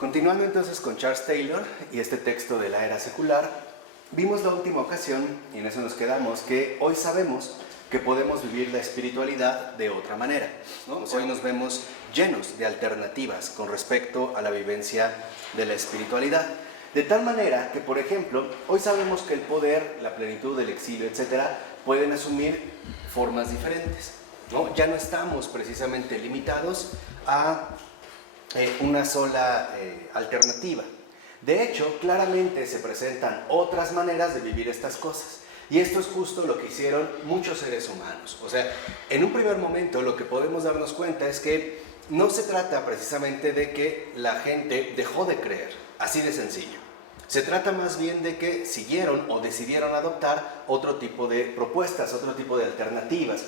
Continuando entonces con Charles Taylor y este texto de la era secular, vimos la última ocasión, y en eso nos quedamos, que hoy sabemos que podemos vivir la espiritualidad de otra manera, ¿no? Hoy nos vemos llenos de alternativas con respecto a la vivencia de la espiritualidad. De tal manera que, por ejemplo, hoy sabemos que el poder, la plenitud, el exilio, etcétera, pueden asumir formas diferentes, ¿no? Ya no estamos precisamente limitados a una sola alternativa. De hecho, claramente se presentan otras maneras de vivir estas cosas. Y esto es justo lo que hicieron muchos seres humanos. O sea, en un primer momento lo que podemos darnos cuenta es que no se trata precisamente de que la gente dejó de creer, así de sencillo. Se trata más bien de que siguieron o decidieron adoptar otro tipo de propuestas, otro tipo de alternativas.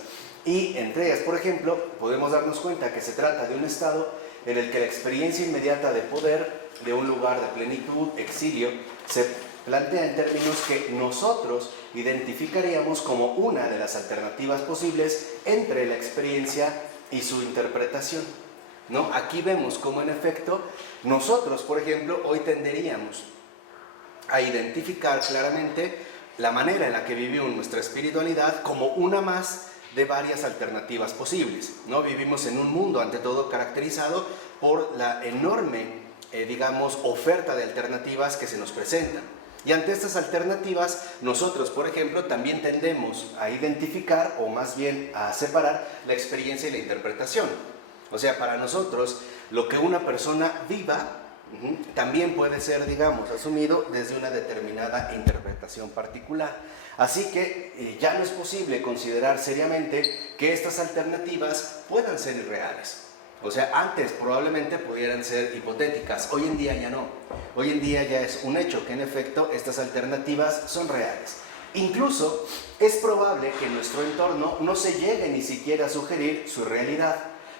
Y entre ellas, por ejemplo, podemos darnos cuenta que se trata de un estado en el que la experiencia inmediata de poder, de un lugar de plenitud, exilio, se plantea en términos que nosotros identificaríamos como una de las alternativas posibles entre la experiencia y su interpretación, ¿no? Aquí vemos cómo en efecto nosotros, por ejemplo, hoy tenderíamos a identificar claramente la manera en la que vivimos nuestra espiritualidad como una más de varias alternativas posibles, ¿no? Vivimos en un mundo, ante todo, caracterizado por la enorme, digamos, oferta de alternativas que se nos presentan. Y ante estas alternativas, nosotros, por ejemplo, también tendemos a identificar, o más bien a separar, la experiencia y la interpretación. O sea, para nosotros, lo que una persona viva también puede ser, digamos, asumido desde una determinada interpretación particular. Así que ya no es posible considerar seriamente que estas alternativas puedan ser irreales. O sea, antes probablemente pudieran ser hipotéticas, hoy en día ya no. Hoy en día ya es un hecho que en efecto estas alternativas son reales. Incluso es probable que en nuestro entorno no se llegue ni siquiera a sugerir su realidad,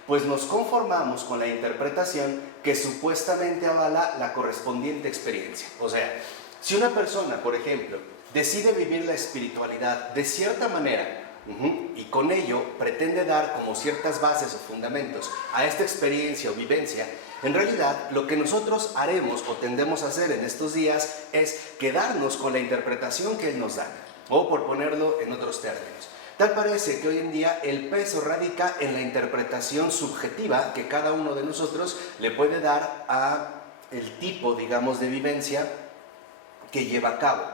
pues nos conformamos con la interpretación que supuestamente avala la correspondiente experiencia. O sea, si una persona, por ejemplo, decide vivir la espiritualidad de cierta manera y con ello pretende dar como ciertas bases o fundamentos a esta experiencia o vivencia, en realidad lo que nosotros haremos o tendemos a hacer en estos días es quedarnos con la interpretación que él nos da, o por ponerlo en otros términos. Tal parece que hoy en día el peso radica en la interpretación subjetiva que cada uno de nosotros le puede dar a el tipo, digamos, de vivencia que lleva a cabo.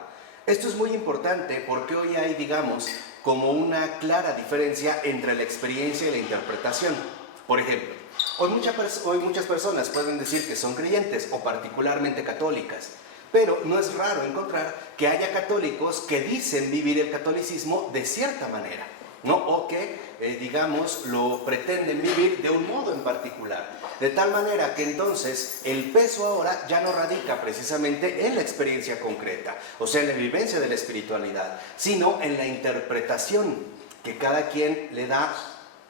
Esto es muy importante porque hoy hay, digamos, como una clara diferencia entre la experiencia y la interpretación. Por ejemplo, hoy muchas personas pueden decir que son creyentes o particularmente católicas, pero no es raro encontrar que haya católicos que dicen vivir el catolicismo de cierta manera, ¿no? O que, digamos, lo pretenden vivir de un modo en particular. De tal manera que entonces el peso ahora ya no radica precisamente en la experiencia concreta, o sea, en la vivencia de la espiritualidad, sino en la interpretación que cada quien le da,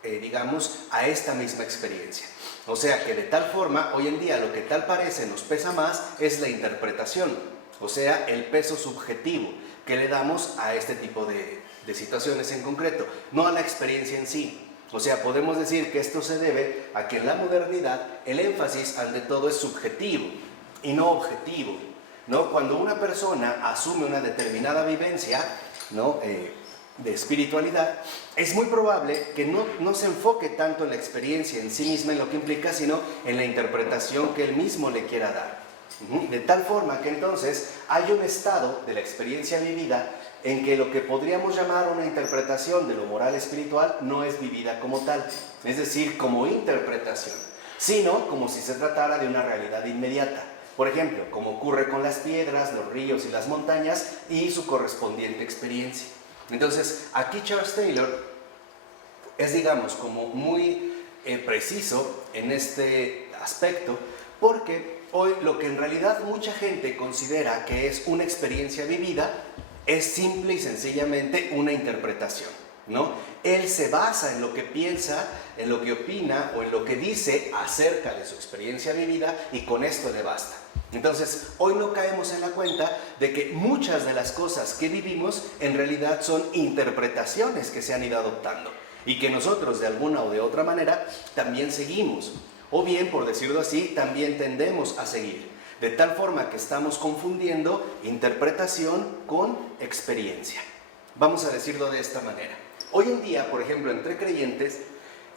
digamos, a esta misma experiencia. O sea que de tal forma, hoy en día lo que tal parece nos pesa más es la interpretación, o sea, el peso subjetivo que le damos a este tipo de situaciones en concreto, no a la experiencia en sí. O sea, podemos decir que esto se debe a que en la modernidad el énfasis ante todo es subjetivo y no objetivo, ¿no? Cuando una persona asume una determinada vivencia, ¿no? De espiritualidad, es muy probable que no se enfoque tanto en la experiencia en sí misma, en lo que implica, sino en la interpretación que él mismo le quiera dar. De tal forma que entonces hay un estado de la experiencia vivida en que lo que podríamos llamar una interpretación de lo moral espiritual no es vivida como tal, es decir, como interpretación, sino como si se tratara de una realidad inmediata. Por ejemplo, como ocurre con las piedras, los ríos y las montañas y su correspondiente experiencia. Entonces, aquí Charles Taylor es, digamos, como muy preciso en este aspecto, porque hoy lo que en realidad mucha gente considera que es una experiencia vivida es simple y sencillamente una interpretación, ¿no? Él se basa en lo que piensa, en lo que opina o en lo que dice acerca de su experiencia vivida y con esto le basta. Entonces, hoy no caemos en la cuenta de que muchas de las cosas que vivimos en realidad son interpretaciones que se han ido adoptando y que nosotros de alguna o de otra manera también seguimos. O bien, por decirlo así, también tendemos a seguir. De tal forma que estamos confundiendo interpretación con experiencia. Vamos a decirlo de esta manera. Hoy en día, por ejemplo, entre creyentes,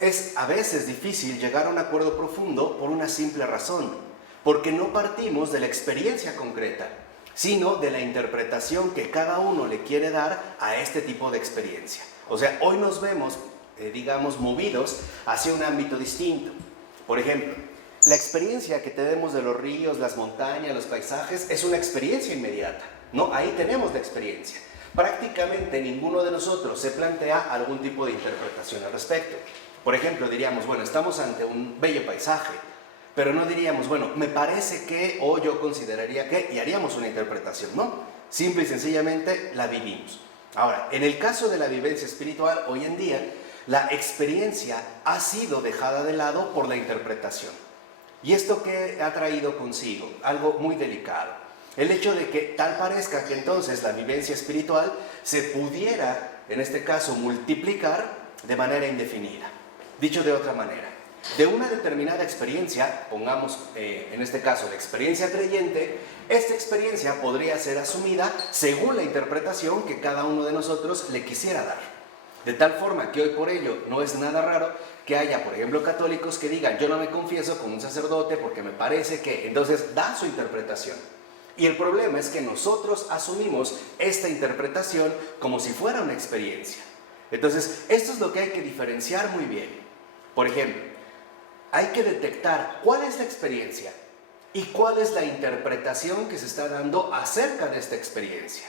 es a veces difícil llegar a un acuerdo profundo por una simple razón, porque no partimos de la experiencia concreta, sino de la interpretación que cada uno le quiere dar a este tipo de experiencia. O sea, hoy nos vemos, digamos, movidos hacia un ámbito distinto. Por ejemplo, la experiencia que tenemos de los ríos, las montañas, los paisajes, es una experiencia inmediata, ¿no? Ahí tenemos la experiencia. Prácticamente ninguno de nosotros se plantea algún tipo de interpretación al respecto. Por ejemplo, diríamos, bueno, estamos ante un bello paisaje, pero no diríamos, bueno, me parece que, o yo consideraría que, y haríamos una interpretación, ¿no? Simple y sencillamente la vivimos. Ahora, en el caso de la vivencia espiritual, hoy en día, la experiencia ha sido dejada de lado por la interpretación. ¿Y esto qué ha traído consigo? Algo muy delicado. El hecho de que tal parezca que entonces la vivencia espiritual se pudiera, en este caso, multiplicar de manera indefinida. Dicho de otra manera, de una determinada experiencia, pongamos en este caso la experiencia creyente, esta experiencia podría ser asumida según la interpretación que cada uno de nosotros le quisiera dar. De tal forma que hoy por ello no es nada raro que haya, por ejemplo, católicos que digan, yo no me confieso con un sacerdote porque me parece que, entonces da su interpretación. Y el problema es que nosotros asumimos esta interpretación como si fuera una experiencia. Entonces, esto es lo que hay que diferenciar muy bien. Por ejemplo, hay que detectar cuál es la experiencia y cuál es la interpretación que se está dando acerca de esta experiencia.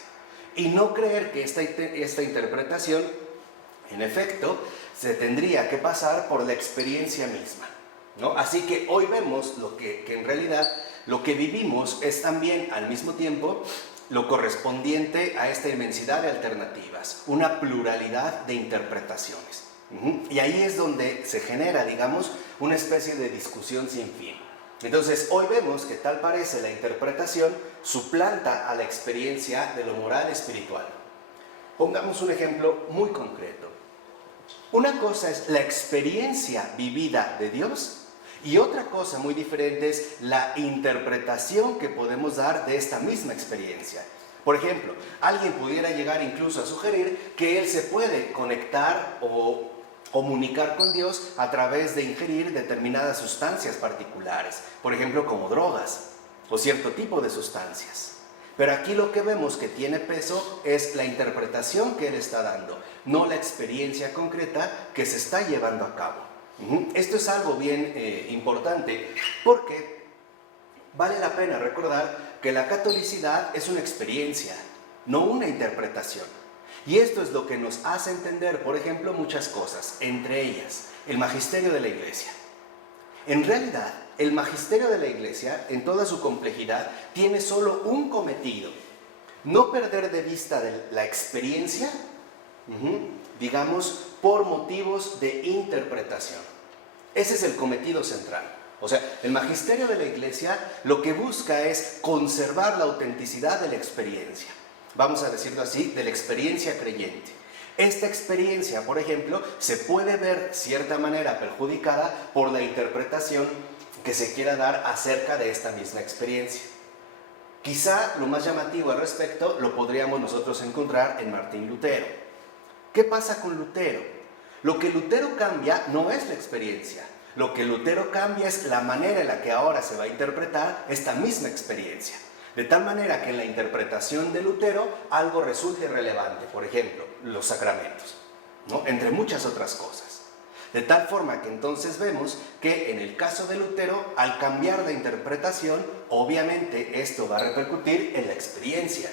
Y no creer que esta interpretación, en efecto, se tendría que pasar por la experiencia misma, ¿no? Así que hoy vemos que en realidad lo que vivimos es también al mismo tiempo lo correspondiente a esta inmensidad de alternativas, una pluralidad de interpretaciones. Y ahí es donde se genera, digamos, una especie de discusión sin fin. Entonces, hoy vemos que tal parece la interpretación suplanta a la experiencia de lo moral espiritual. Pongamos un ejemplo muy concreto. Una cosa es la experiencia vivida de Dios y otra cosa muy diferente es la interpretación que podemos dar de esta misma experiencia. Por ejemplo, alguien pudiera llegar incluso a sugerir que él se puede conectar o comunicar con Dios a través de ingerir determinadas sustancias particulares, por ejemplo, como drogas o cierto tipo de sustancias. Pero aquí lo que vemos que tiene peso es la interpretación que él está dando, no la experiencia concreta que se está llevando a cabo. Esto es algo bien importante porque vale la pena recordar que la catolicidad es una experiencia, no una interpretación. Y esto es lo que nos hace entender, por ejemplo, muchas cosas, entre ellas el magisterio de la Iglesia. En realidad, el magisterio de la Iglesia, en toda su complejidad, tiene solo un cometido: no perder de vista la experiencia, digamos, por motivos de interpretación. Ese es el cometido central. O sea, el magisterio de la Iglesia lo que busca es conservar la autenticidad de la experiencia. Vamos a decirlo así, de la experiencia creyente. Esta experiencia, por ejemplo, se puede ver de cierta manera perjudicada por la interpretación que se quiera dar acerca de esta misma experiencia. Quizá lo más llamativo al respecto lo podríamos nosotros encontrar en Martín Lutero. ¿Qué pasa con Lutero? Lo que Lutero cambia no es la experiencia. Lo que Lutero cambia es la manera en la que ahora se va a interpretar esta misma experiencia. De tal manera que en la interpretación de Lutero algo resulte relevante, por ejemplo, los sacramentos, ¿no? Entre muchas otras cosas. De tal forma que entonces vemos que en el caso de Lutero, al cambiar de interpretación, obviamente esto va a repercutir en la experiencia.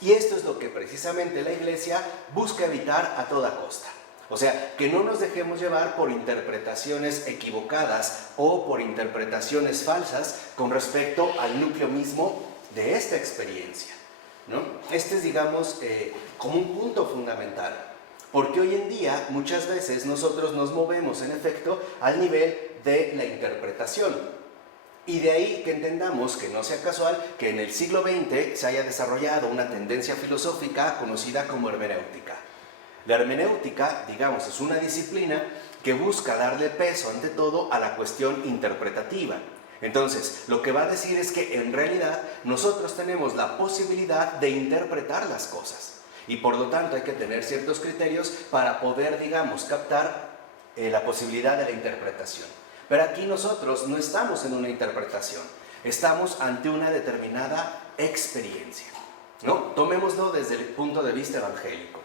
Y esto es lo que precisamente la Iglesia busca evitar a toda costa. O sea, que no nos dejemos llevar por interpretaciones equivocadas o por interpretaciones falsas con respecto al núcleo mismo de esta experiencia, ¿no? Este es, digamos, como un punto fundamental, porque hoy en día muchas veces nosotros nos movemos en efecto al nivel de la interpretación, y de ahí que entendamos que no sea casual que en el siglo XX se haya desarrollado una tendencia filosófica conocida como hermenéutica. La hermenéutica, digamos, es una disciplina que busca darle peso ante todo a la cuestión interpretativa. Entonces, lo que va a decir es que en realidad nosotros tenemos la posibilidad de interpretar las cosas y por lo tanto hay que tener ciertos criterios para poder, digamos, captar la posibilidad de la interpretación. Pero aquí nosotros no estamos en una interpretación, estamos ante una determinada experiencia, ¿no? Tomémoslo desde el punto de vista evangélico.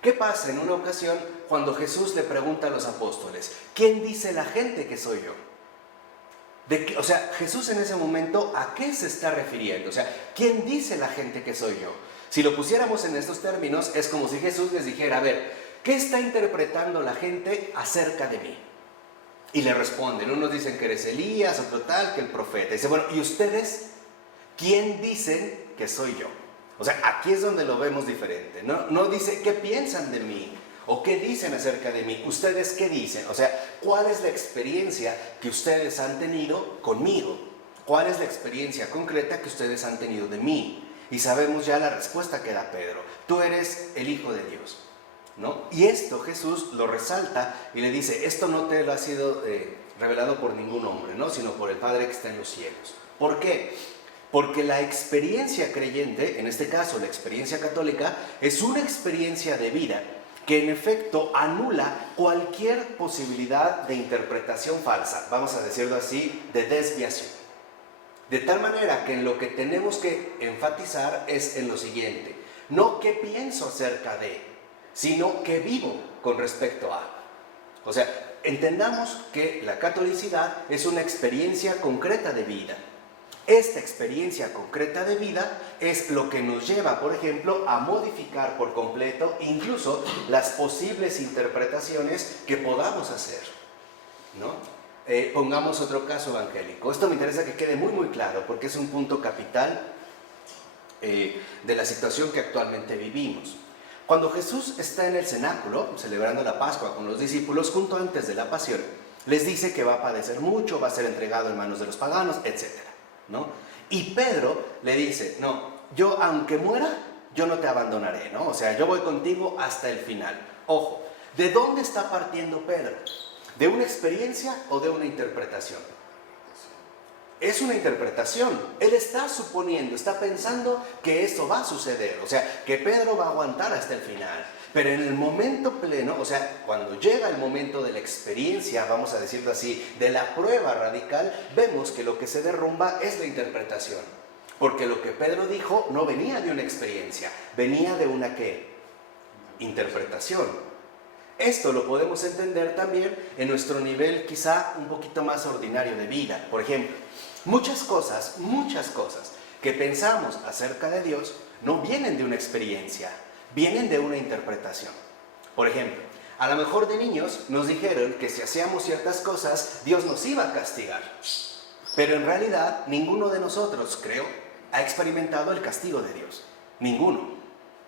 ¿Qué pasa en una ocasión cuando Jesús le pregunta a los apóstoles, ¿quién dice la gente que soy yo? O sea, Jesús en ese momento, ¿a qué se está refiriendo? O sea, ¿quién dice la gente que soy yo? Si lo pusiéramos en estos términos, es como si Jesús les dijera, a ver, ¿qué está interpretando la gente acerca de mí? Y le responden, unos dicen que eres Elías, otro tal, que el profeta. Y dice, bueno, ¿y ustedes quién dicen que soy yo? O sea, aquí es donde lo vemos diferente. No dice, ¿qué piensan de mí? ¿O qué dicen acerca de mí? ¿Ustedes qué dicen? O sea, ¿cuál es la experiencia que ustedes han tenido conmigo? ¿Cuál es la experiencia concreta que ustedes han tenido de mí? Y sabemos ya la respuesta que da Pedro. Tú eres el Hijo de Dios, ¿no? Y esto Jesús lo resalta y le dice, esto no te lo ha sido revelado por ningún hombre, ¿no? Sino por el Padre que está en los cielos. ¿Por qué? Porque la experiencia creyente, en este caso la experiencia católica, es una experiencia de vida que en efecto anula cualquier posibilidad de interpretación falsa, vamos a decirlo así, de desviación. De tal manera que en lo que tenemos que enfatizar es en lo siguiente, no qué pienso acerca de, sino qué vivo con respecto a. O sea, entendamos que la catolicidad es una experiencia concreta de vida. Esta experiencia concreta de vida es lo que nos lleva, por ejemplo, a modificar por completo incluso las posibles interpretaciones que podamos hacer, ¿no? Pongamos otro caso evangélico. Esto me interesa que quede muy muy claro porque es un punto capital de la situación que actualmente vivimos. Cuando Jesús está en el cenáculo, celebrando la Pascua con los discípulos, junto antes de la pasión, les dice que va a padecer mucho, va a ser entregado en manos de los paganos, etc., ¿no? Y Pedro le dice, no, yo aunque muera, yo no te abandonaré, ¿no? O sea, yo voy contigo hasta el final. Ojo, ¿de dónde está partiendo Pedro? ¿De una experiencia o de una interpretación? Es una interpretación. Él está suponiendo, está pensando que esto va a suceder, o sea, que Pedro va a aguantar hasta el final. Pero en el momento pleno, o sea, cuando llega el momento de la experiencia, vamos a decirlo así, de la prueba radical, vemos que lo que se derrumba es la interpretación. Porque lo que Pedro dijo no venía de una experiencia, venía de una ¿qué? Interpretación. Esto lo podemos entender también en nuestro nivel quizá un poquito más ordinario de vida. Por ejemplo, muchas cosas que pensamos acerca de Dios no vienen de una experiencia, vienen de una interpretación. Por ejemplo, a lo mejor de niños nos dijeron que si hacíamos ciertas cosas, Dios nos iba a castigar. Pero en realidad, ninguno de nosotros, creo, ha experimentado el castigo de Dios. Ninguno.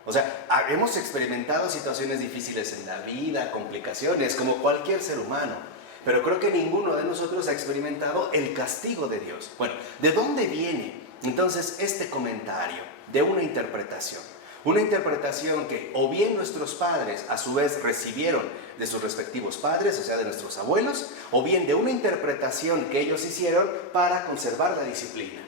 O sea, hemos experimentado situaciones difíciles en la vida, complicaciones, como cualquier ser humano. Pero creo que ninguno de nosotros ha experimentado el castigo de Dios. Bueno, ¿de dónde viene entonces este comentario? De una interpretación. Una interpretación que o bien nuestros padres a su vez recibieron de sus respectivos padres, o sea de nuestros abuelos, o bien de una interpretación que ellos hicieron para conservar la disciplina.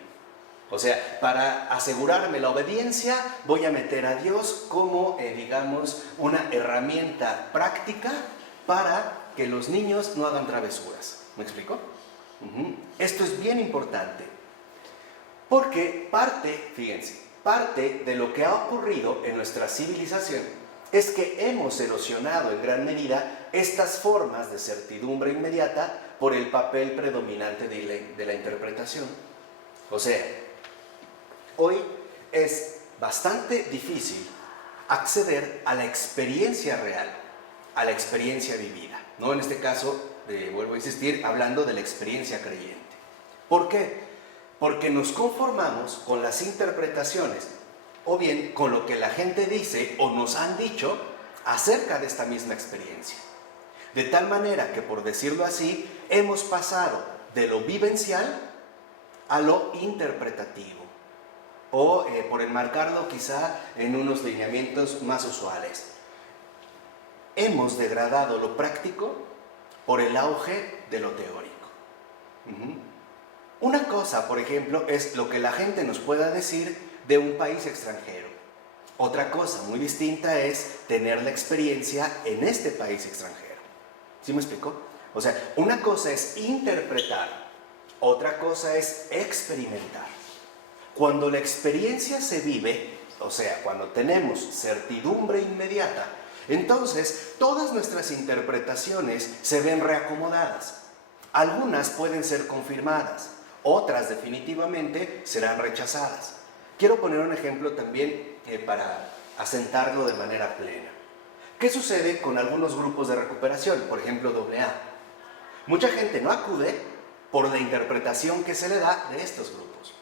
O sea, para asegurarme la obediencia voy a meter a Dios como, digamos, una herramienta práctica para que los niños no hagan travesuras. ¿Me explico? Esto es bien importante porque parte de lo que ha ocurrido en nuestra civilización es que hemos erosionado en gran medida estas formas de certidumbre inmediata por el papel predominante de la interpretación. O sea, hoy es bastante difícil acceder a la experiencia real, a la experiencia vivida, ¿no? En este caso, vuelvo a insistir, hablando de la experiencia creyente. ¿Por qué? Porque nos conformamos con las interpretaciones o bien con lo que la gente dice o nos han dicho acerca de esta misma experiencia. De tal manera que, por decirlo así, hemos pasado de lo vivencial a lo interpretativo o por enmarcarlo quizá en unos lineamientos más usuales. hemos degradado lo práctico por el auge de lo teórico. Una cosa, por ejemplo, es lo que la gente nos pueda decir de un país extranjero. Otra cosa muy distinta es tener la experiencia en este país extranjero. ¿Sí me explico? O sea, una cosa es interpretar, otra cosa es experimentar. Cuando la experiencia se vive, o sea, cuando tenemos certidumbre inmediata, entonces todas nuestras interpretaciones se ven reacomodadas. Algunas pueden ser confirmadas, otras definitivamente serán rechazadas. Quiero poner un ejemplo también para asentarlo de manera plena. ¿Qué sucede con algunos grupos de recuperación? Por ejemplo, AA. Mucha gente no acude por la interpretación que se le da de estos grupos.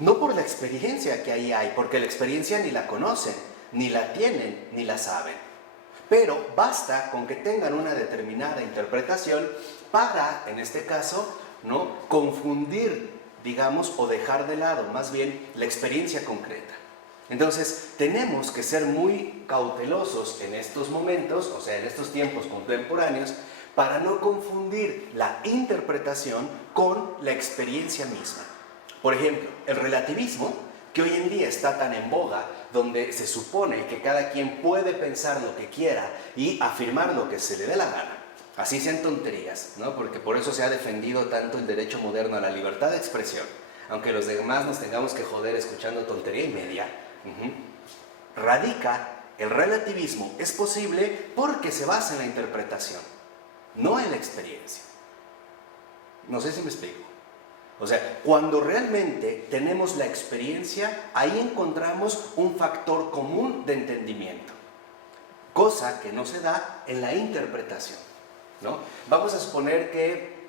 No por la experiencia que ahí hay, porque la experiencia ni la conocen, ni la tienen, ni la saben. Pero basta con que tengan una determinada interpretación para, en este caso, ¿no?, confundir, digamos, o dejar de lado más bien la experiencia concreta. Entonces, tenemos que ser muy cautelosos en estos momentos, o sea, en estos tiempos contemporáneos, para no confundir la interpretación con la experiencia misma. Por ejemplo, el relativismo, que hoy en día está tan en boga, donde se supone que cada quien puede pensar lo que quiera y afirmar lo que se le dé la gana. Así sean tonterías, ¿no? Porque por eso se ha defendido tanto el derecho moderno a la libertad de expresión. Aunque los demás nos tengamos que joder escuchando tontería y media, radica el relativismo. Es posible porque se basa en la interpretación, no en la experiencia. No sé si me explico. O sea, cuando realmente tenemos la experiencia, ahí encontramos un factor común de entendimiento, cosa que no se da en la interpretación, ¿no? Vamos a suponer que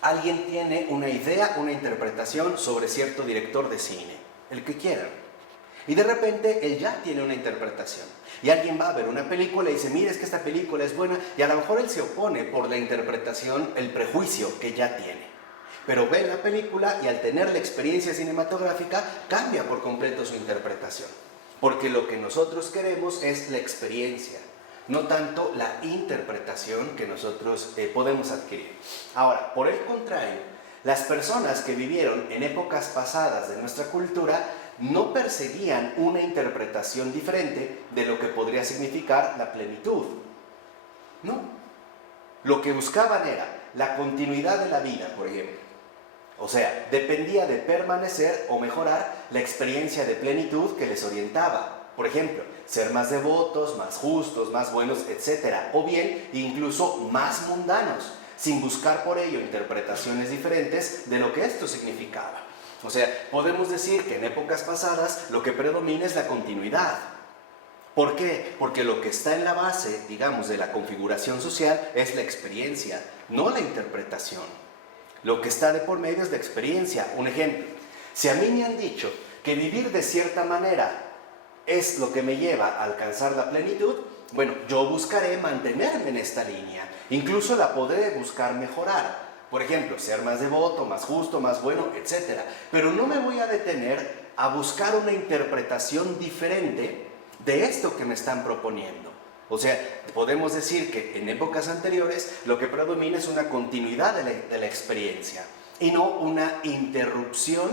alguien tiene una idea, una interpretación sobre cierto director de cine, el que quieran, y de repente él ya tiene una interpretación. Y alguien va a ver una película y dice, mira, es que esta película es buena, y a lo mejor él se opone por la interpretación, el prejuicio que ya tiene. Pero ve la película y al tener la experiencia cinematográfica cambia por completo su interpretación. Porque lo que nosotros queremos es la experiencia, no tanto la interpretación que nosotros podemos adquirir. Ahora, por el contrario, las personas que vivieron en épocas pasadas de nuestra cultura no perseguían una interpretación diferente de lo que podría significar la plenitud. No. Lo que buscaban era la continuidad de la vida, por ejemplo. O sea, dependía de permanecer o mejorar la experiencia de plenitud que les orientaba. Por ejemplo, ser más devotos, más justos, más buenos, etc. O bien, incluso más mundanos, sin buscar por ello interpretaciones diferentes de lo que esto significaba. O sea, podemos decir que en épocas pasadas lo que predomina es la continuidad. ¿Por qué? Porque lo que está en la base, digamos, de la configuración social es la experiencia, no la interpretación. Lo que está de por medio es la experiencia. Un ejemplo, si a mí me han dicho que vivir de cierta manera es lo que me lleva a alcanzar la plenitud, bueno, yo buscaré mantenerme en esta línea. Incluso la podré buscar mejorar. Por ejemplo, ser más devoto, más justo, más bueno, etc. Pero no me voy a detener a buscar una interpretación diferente de esto que me están proponiendo. O sea, podemos decir que en épocas anteriores lo que predomina es una continuidad de la experiencia y no una interrupción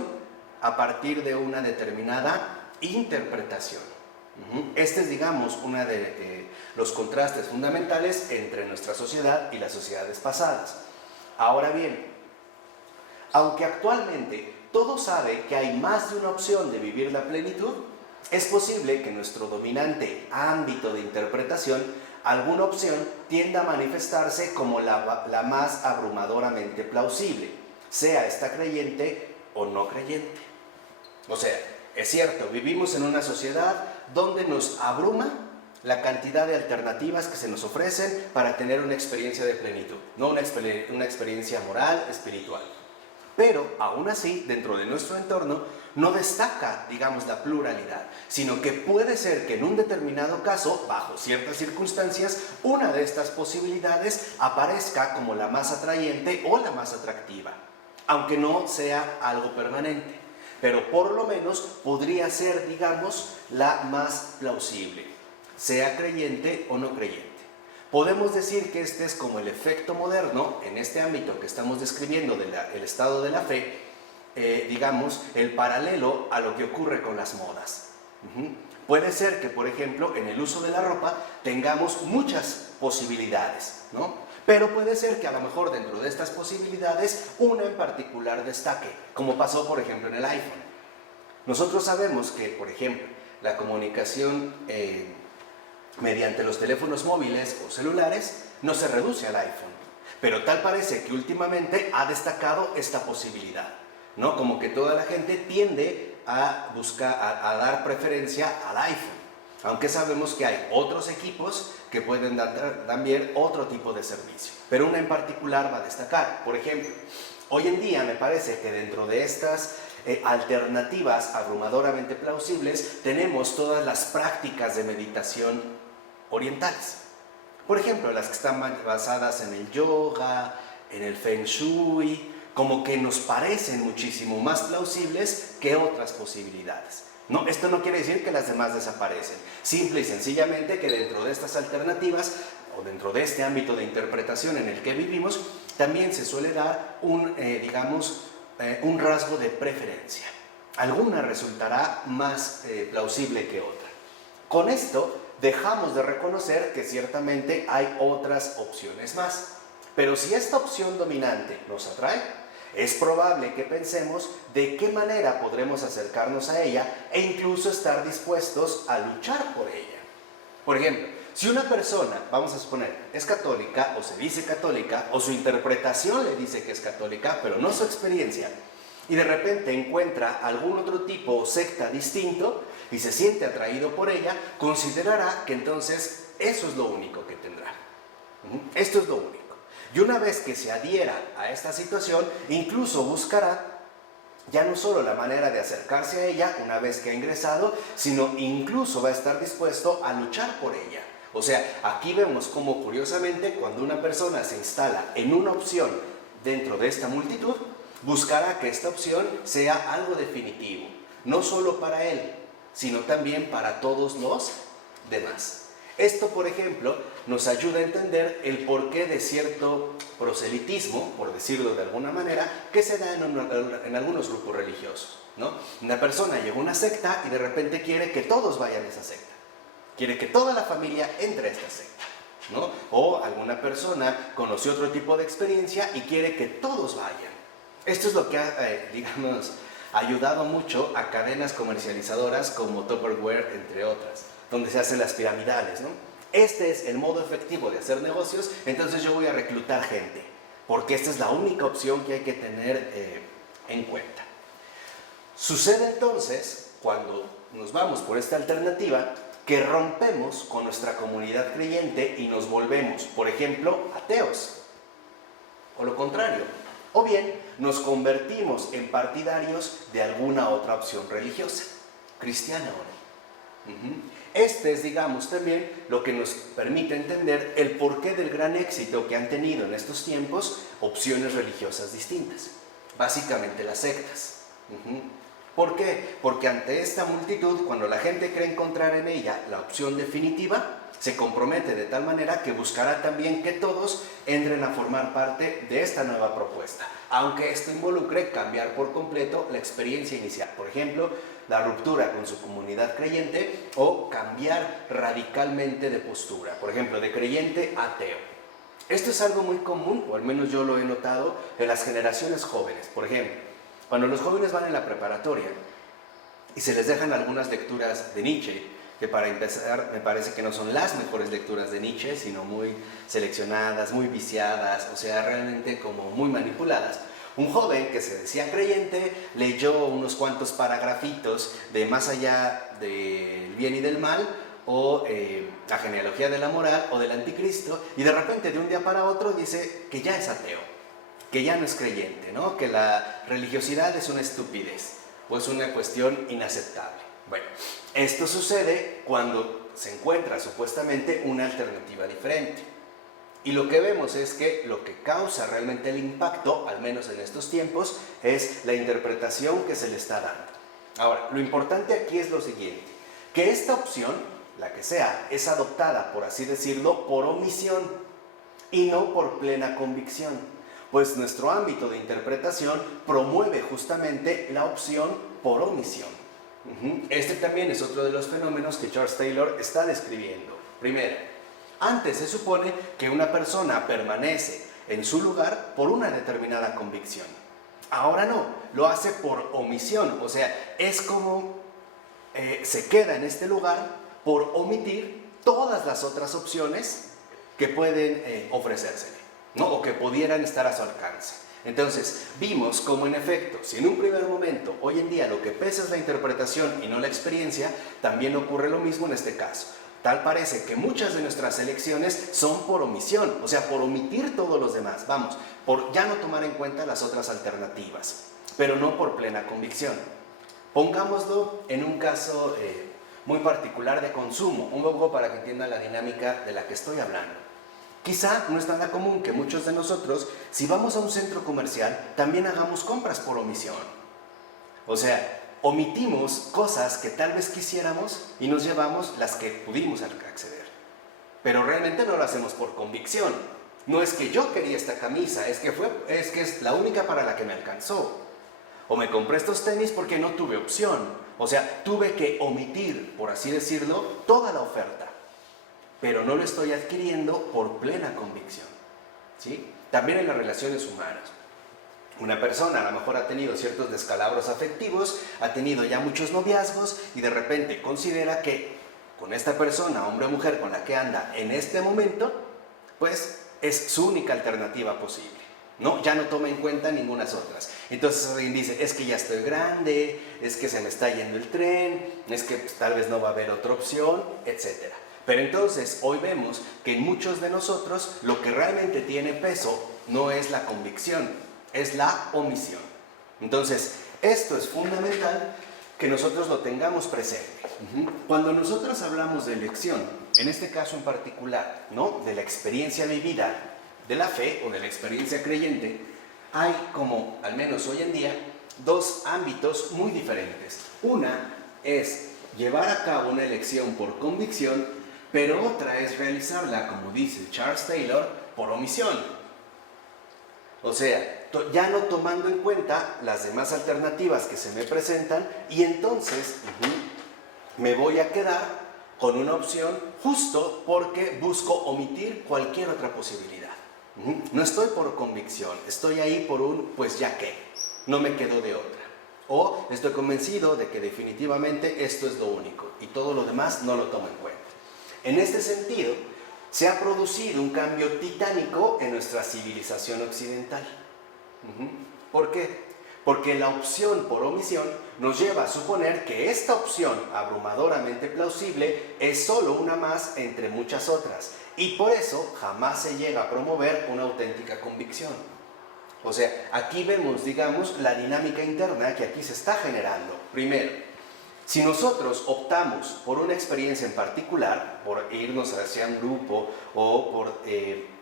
a partir de una determinada interpretación. Este es, digamos, uno de los contrastes fundamentales entre nuestra sociedad y las sociedades pasadas. Ahora bien, aunque actualmente todo sabe que hay más de una opción de vivir la plenitud, es posible que nuestro dominante ámbito de interpretación, alguna opción, tienda a manifestarse como la más abrumadoramente plausible, sea esta creyente o no creyente. O sea, es cierto, vivimos en una sociedad donde nos abruma la cantidad de alternativas que se nos ofrecen para tener una experiencia de plenitud, no una experiencia moral, espiritual. Pero, aún así, dentro de nuestro entorno, no destaca, digamos, la pluralidad, sino que puede ser que en un determinado caso, bajo ciertas circunstancias, una de estas posibilidades aparezca como la más atrayente o la más atractiva, aunque no sea algo permanente, pero por lo menos podría ser, digamos, la más plausible, sea creyente o no creyente. Podemos decir que este es como el efecto moderno en este ámbito que estamos describiendo del estado de la fe, digamos, el paralelo a lo que ocurre con las modas. Puede ser que, por ejemplo, en el uso de la ropa tengamos muchas posibilidades, ¿no? Pero puede ser que a lo mejor dentro de estas posibilidades una en particular destaque, como pasó, por ejemplo, en el iPhone. Nosotros sabemos que, por ejemplo, la comunicación mediante los teléfonos móviles o celulares no se reduce al iPhone, pero tal parece que últimamente ha destacado esta posibilidad, ¿no? Como que toda la gente tiende a buscar, a dar preferencia al iPhone, aunque sabemos que hay otros equipos que pueden dar también otro tipo de servicio, pero una en particular va a destacar. Por ejemplo, hoy en día me parece que dentro de estas alternativas abrumadoramente plausibles tenemos todas las prácticas de meditación orientales. Por ejemplo, las que están basadas en el yoga, en el feng shui, como que nos parecen muchísimo más plausibles que otras posibilidades. No, esto no quiere decir que las demás desaparecen, simple y sencillamente que dentro de estas alternativas o dentro de este ámbito de interpretación en el que vivimos, también se suele dar un rasgo de preferencia. Alguna resultará más plausible que otra. Con esto dejamos de reconocer que ciertamente hay otras opciones más. Pero si esta opción dominante nos atrae, es probable que pensemos de qué manera podremos acercarnos a ella e incluso estar dispuestos a luchar por ella. Por ejemplo, si una persona, vamos a suponer, es católica o se dice católica o su interpretación le dice que es católica, pero no su experiencia, y de repente encuentra algún otro tipo o secta distinto y se siente atraído por ella, considerará que entonces eso es lo único que tendrá. Esto es lo único. Y una vez que se adhiera a esta situación, incluso buscará ya no solo la manera de acercarse a ella una vez que ha ingresado, sino incluso va a estar dispuesto a luchar por ella. O sea, aquí vemos cómo curiosamente cuando una persona se instala en una opción dentro de esta multitud, buscará que esta opción sea algo definitivo, no solo para él, sino también para todos los demás. Esto, por ejemplo, nos ayuda a entender el porqué de cierto proselitismo, por decirlo de alguna manera, que se da en algunos grupos religiosos, ¿no? Una persona llega a una secta y de repente quiere que todos vayan a esa secta. Quiere que toda la familia entre a esta secta, ¿no? O alguna persona conoció otro tipo de experiencia y quiere que todos vayan. Esto es lo que ha, ayudado mucho a cadenas comercializadoras como Tupperware, entre otras, donde se hacen las piramidales, ¿no? Este es el modo efectivo de hacer negocios, entonces yo voy a reclutar gente, porque esta es la única opción que hay que tener en cuenta. Sucede entonces, cuando nos vamos por esta alternativa, que rompemos con nuestra comunidad creyente y nos volvemos, por ejemplo, ateos, o lo contrario, o bien nos convertimos en partidarios de alguna otra opción religiosa, cristiana o no. Este es, digamos, también lo que nos permite entender el porqué del gran éxito que han tenido en estos tiempos opciones religiosas distintas, básicamente las sectas. ¿Por qué? Porque ante esta multitud, cuando la gente cree encontrar en ella la opción definitiva, se compromete de tal manera que buscará también que todos entren a formar parte de esta nueva propuesta, aunque esto involucre cambiar por completo la experiencia inicial. Por ejemplo, la ruptura con su comunidad creyente o cambiar radicalmente de postura, por ejemplo, de creyente a ateo. Esto es algo muy común, o al menos yo lo he notado, en las generaciones jóvenes. Por ejemplo, cuando los jóvenes van en la preparatoria y se les dejan algunas lecturas de Nietzsche, que para empezar me parece que no son las mejores lecturas de Nietzsche, sino muy seleccionadas, muy viciadas, o sea, realmente como muy manipuladas. Un joven que se decía creyente leyó unos cuantos paragrafitos de Más allá del bien y del mal, o La genealogía de la moral, o del anticristo, y de repente de un día para otro dice que ya es ateo, que ya no es creyente, ¿no? Que la religiosidad es una estupidez, o es una cuestión inaceptable. Bueno, esto sucede cuando se encuentra supuestamente una alternativa diferente. Y lo que vemos es que lo que causa realmente el impacto, al menos en estos tiempos, es la interpretación que se le está dando. Ahora, lo importante aquí es lo siguiente, que esta opción la que sea, es adoptada, por así decirlo, por omisión y no por plena convicción, pues nuestro ámbito de interpretación promueve justamente la opción por omisión. Este también es otro de los fenómenos que Charles Taylor está describiendo. Primero, antes se supone que una persona permanece en su lugar por una determinada convicción. Ahora no, lo hace por omisión, o sea, es como se queda en este lugar por omitir todas las otras opciones que pueden ofrecérsele, ¿no? O que pudieran estar a su alcance. Entonces, vimos cómo en efecto, si en un primer momento, hoy en día lo que pesa es la interpretación y no la experiencia, también ocurre lo mismo en este caso. Tal parece que muchas de nuestras elecciones son por omisión, o sea, por omitir todos los demás, vamos, por ya no tomar en cuenta las otras alternativas, pero no por plena convicción. Pongámoslo en un caso muy particular de consumo, un poco para que entiendan la dinámica de la que estoy hablando. Quizá no es nada común que muchos de nosotros, si vamos a un centro comercial, también hagamos compras por omisión. O sea, omitimos cosas que tal vez quisiéramos y nos llevamos las que pudimos acceder. Pero realmente no lo hacemos por convicción. No es que yo quería esta camisa, es que es la única para la que me alcanzó. O me compré estos tenis porque no tuve opción. O sea, tuve que omitir, por así decirlo, toda la oferta. Pero no lo estoy adquiriendo por plena convicción, ¿sí? También en las relaciones humanas. Una persona a lo mejor ha tenido ciertos descalabros afectivos, ha tenido ya muchos noviazgos y de repente considera que con esta persona, hombre o mujer con la que anda en este momento, pues es su única alternativa posible, ¿no? Ya no toma en cuenta ninguna otras. Entonces alguien dice, es que ya estoy grande, es que se me está yendo el tren, es que pues, tal vez no va a haber otra opción, etc. Pero entonces hoy vemos que en muchos de nosotros lo que realmente tiene peso no es la convicción, es la omisión. Entonces, esto es fundamental que nosotros lo tengamos presente. Cuando nosotros hablamos de elección, en este caso en particular, ¿no?, de la experiencia vivida de la fe o de la experiencia creyente, hay como, al menos hoy en día, dos ámbitos muy diferentes. Una es llevar a cabo una elección por convicción, pero otra es realizarla, como dice Charles Taylor, por omisión. O sea, ya no tomando en cuenta las demás alternativas que se me presentan y entonces me voy a quedar con una opción justo porque busco omitir cualquier otra posibilidad. No estoy por convicción, estoy ahí por un pues ya que, no me quedo de otra. O estoy convencido de que definitivamente esto es lo único y todo lo demás no lo tomo en cuenta. En este sentido, se ha producido un cambio titánico en nuestra civilización occidental. ¿Por qué? Porque la opción por omisión nos lleva a suponer que esta opción abrumadoramente plausible es solo una más entre muchas otras y por eso jamás se llega a promover una auténtica convicción. O sea, aquí vemos, digamos, la dinámica interna que aquí se está generando. Primero, si nosotros optamos por una experiencia en particular, por irnos hacia un grupo o por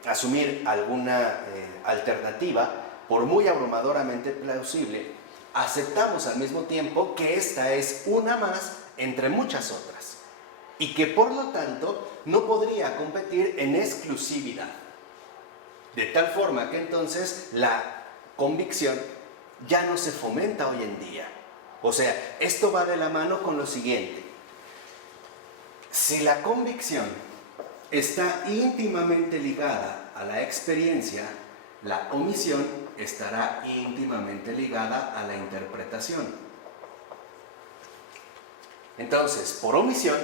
asumir alguna alternativa, por muy abrumadoramente plausible, aceptamos al mismo tiempo que esta es una más entre muchas otras y que por lo tanto no podría competir en exclusividad. De tal forma que entonces la convicción ya no se fomenta hoy en día. O sea, esto va de la mano con lo siguiente. Si la convicción está íntimamente ligada a la experiencia, la omisión estará íntimamente ligada a la interpretación. Entonces, por omisión,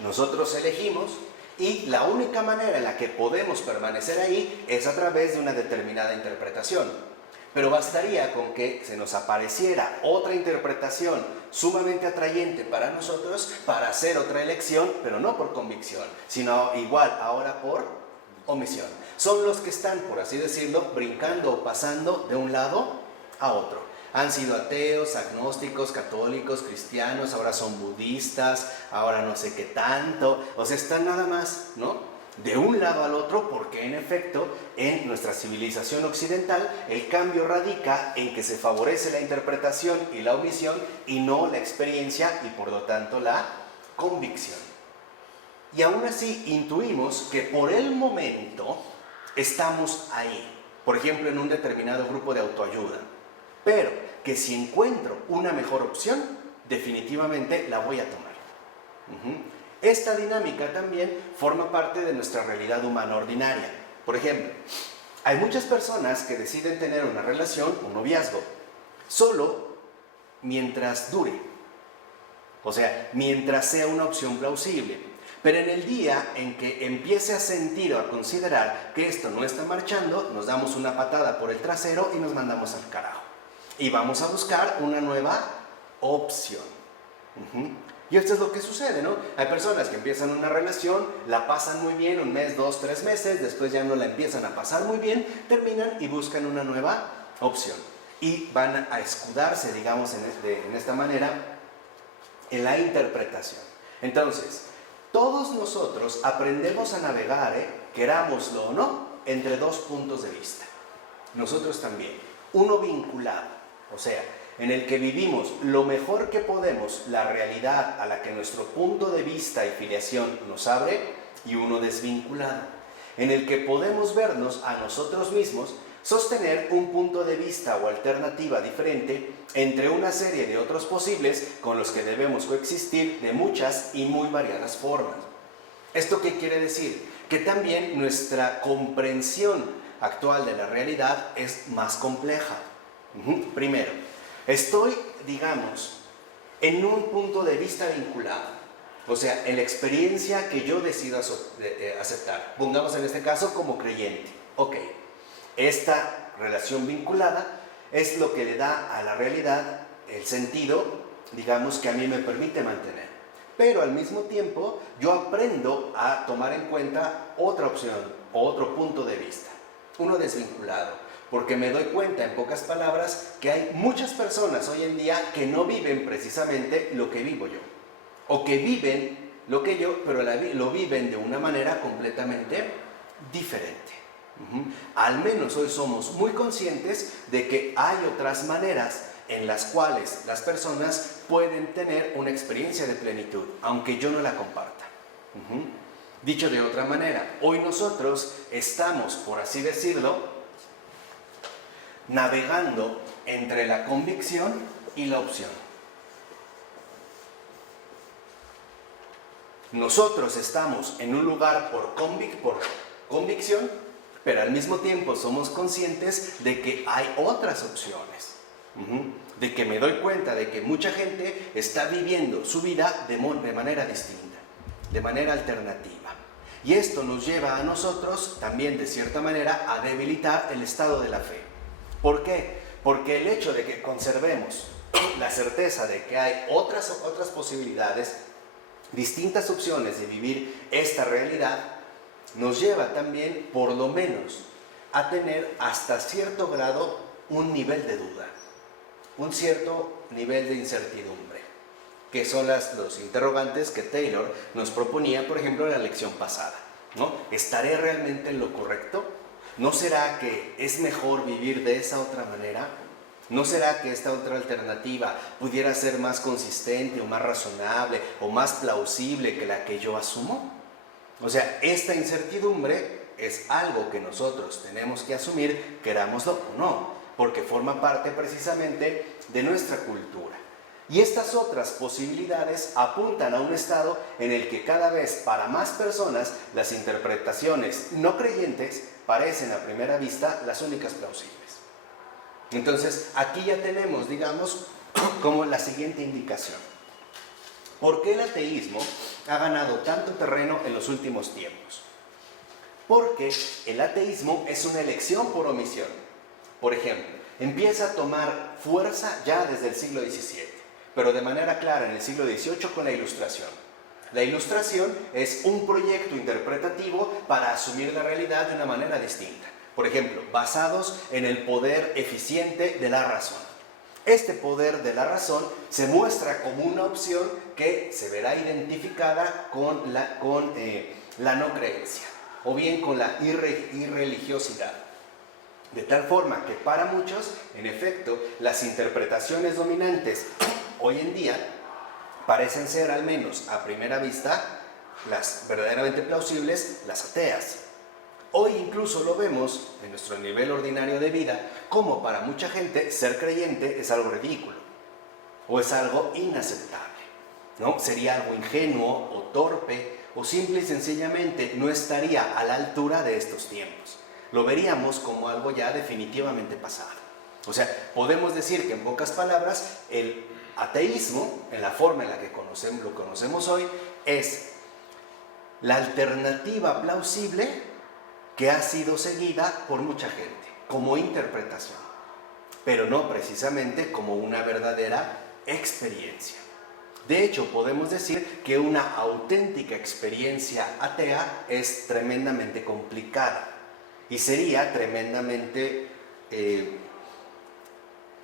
nosotros elegimos y la única manera en la que podemos permanecer ahí es a través de una determinada interpretación. Pero bastaría con que se nos apareciera otra interpretación sumamente atrayente para nosotros para hacer otra elección, pero no por convicción, sino igual ahora por omisión. Son los que están, por así decirlo, brincando o pasando de un lado a otro. Han sido ateos, agnósticos, católicos, cristianos, ahora son budistas, ahora no sé qué tanto. O sea, están nada más, ¿no?, de un lado al otro, porque en efecto en nuestra civilización occidental el cambio radica en que se favorece la interpretación y la omisión y no la experiencia y por lo tanto la convicción. y aún así intuimos que por el momento estamos ahí, por ejemplo en un determinado grupo de autoayuda, pero que si encuentro una mejor opción, definitivamente la voy a tomar. Esta dinámica también forma parte de nuestra realidad humana ordinaria. Por ejemplo, hay muchas personas que deciden tener una relación, un noviazgo, solo mientras dure, o sea, mientras sea una opción plausible. Pero en el día en que empiece a sentir o a considerar que esto no está marchando, nos damos una patada por el trasero y nos mandamos al carajo. Y vamos a buscar una nueva opción. Y esto es lo que sucede, ¿no? Hay personas que empiezan una relación, la pasan muy bien, 1 mes, 2, 3 meses, después ya no la empiezan a pasar muy bien, terminan y buscan una nueva opción. Y van a escudarse, digamos, en esta manera, en la interpretación. Entonces, todos nosotros aprendemos a navegar, querámoslo o no, entre 2 puntos de vista. Nosotros también. Uno vinculado, o sea, en el que vivimos lo mejor que podemos la realidad a la que nuestro punto de vista y filiación nos abre, y uno desvinculado, en el que podemos vernos a nosotros mismos, sostener un punto de vista o alternativa diferente entre una serie de otros posibles con los que debemos coexistir de muchas y muy variadas formas. ¿Esto qué quiere decir? Que también nuestra comprensión actual de la realidad es más compleja. Primero, estoy, digamos, en un punto de vista vinculado, o sea, en la experiencia que yo decido aceptar. Pongamos en este caso como creyente. Ok, esta relación vinculada es lo que le da a la realidad el sentido, digamos, que a mí me permite mantener. Pero al mismo tiempo yo aprendo a tomar en cuenta otra opción o otro punto de vista, uno desvinculado, porque me doy cuenta, en pocas palabras, que hay muchas personas hoy en día que no viven precisamente lo que vivo yo, o que viven lo que yo, pero lo viven de una manera completamente diferente. Al menos hoy somos muy conscientes de que hay otras maneras en las cuales las personas pueden tener una experiencia de plenitud, aunque yo no la comparta. Dicho de otra manera, hoy nosotros estamos, por así decirlo, navegando entre la convicción y la opción. Nosotros estamos en un lugar por convicción, pero al mismo tiempo somos conscientes de que hay otras opciones. De que me doy cuenta de que mucha gente está viviendo su vida de manera distinta, de manera alternativa. Y esto nos lleva a nosotros también, de cierta manera, a debilitar el estado de la fe. ¿Por qué? Porque el hecho de que conservemos la certeza de que hay otras posibilidades, distintas opciones de vivir esta realidad, nos lleva también, por lo menos, a tener hasta cierto grado un nivel de duda, un cierto nivel de incertidumbre, que son los interrogantes que Taylor nos proponía, por ejemplo, en la lección pasada, ¿no? ¿Estaré realmente en lo correcto? ¿No será que es mejor vivir de esa otra manera? ¿No será que esta otra alternativa pudiera ser más consistente o más razonable o más plausible que la que yo asumo? O sea, esta incertidumbre es algo que nosotros tenemos que asumir, querámoslo o no, porque forma parte precisamente de nuestra cultura. Y estas otras posibilidades apuntan a un estado en el que cada vez para más personas las interpretaciones no creyentes parecen a primera vista las únicas plausibles. Entonces, aquí ya tenemos, digamos, como la siguiente indicación. ¿Por qué el ateísmo ha ganado tanto terreno en los últimos tiempos? Porque el ateísmo es una elección por omisión. Por ejemplo, empieza a tomar fuerza ya desde el siglo XVII, pero de manera clara en el siglo XVIII con la Ilustración. La Ilustración es un proyecto interpretativo para asumir la realidad de una manera distinta. Por ejemplo, basados en el poder eficiente de la razón. Este poder de la razón se muestra como una opción que se verá identificada con la no creencia, o bien con la irreligiosidad. De tal forma que para muchos, en efecto, las interpretaciones dominantes hoy en día parecen ser, al menos a primera vista, las verdaderamente plausibles, las ateas. Hoy incluso lo vemos en nuestro nivel ordinario de vida, como para mucha gente ser creyente es algo ridículo o es algo inaceptable, ¿no? Sería algo ingenuo o torpe o simple y sencillamente no estaría a la altura de estos tiempos. Lo veríamos como algo ya definitivamente pasado. O sea, podemos decir que en pocas palabras el ateísmo, en la forma en la que lo conocemos hoy, es la alternativa plausible que ha sido seguida por mucha gente como interpretación, pero no precisamente como una verdadera experiencia. De hecho, podemos decir que una auténtica experiencia atea es tremendamente complicada y sería tremendamente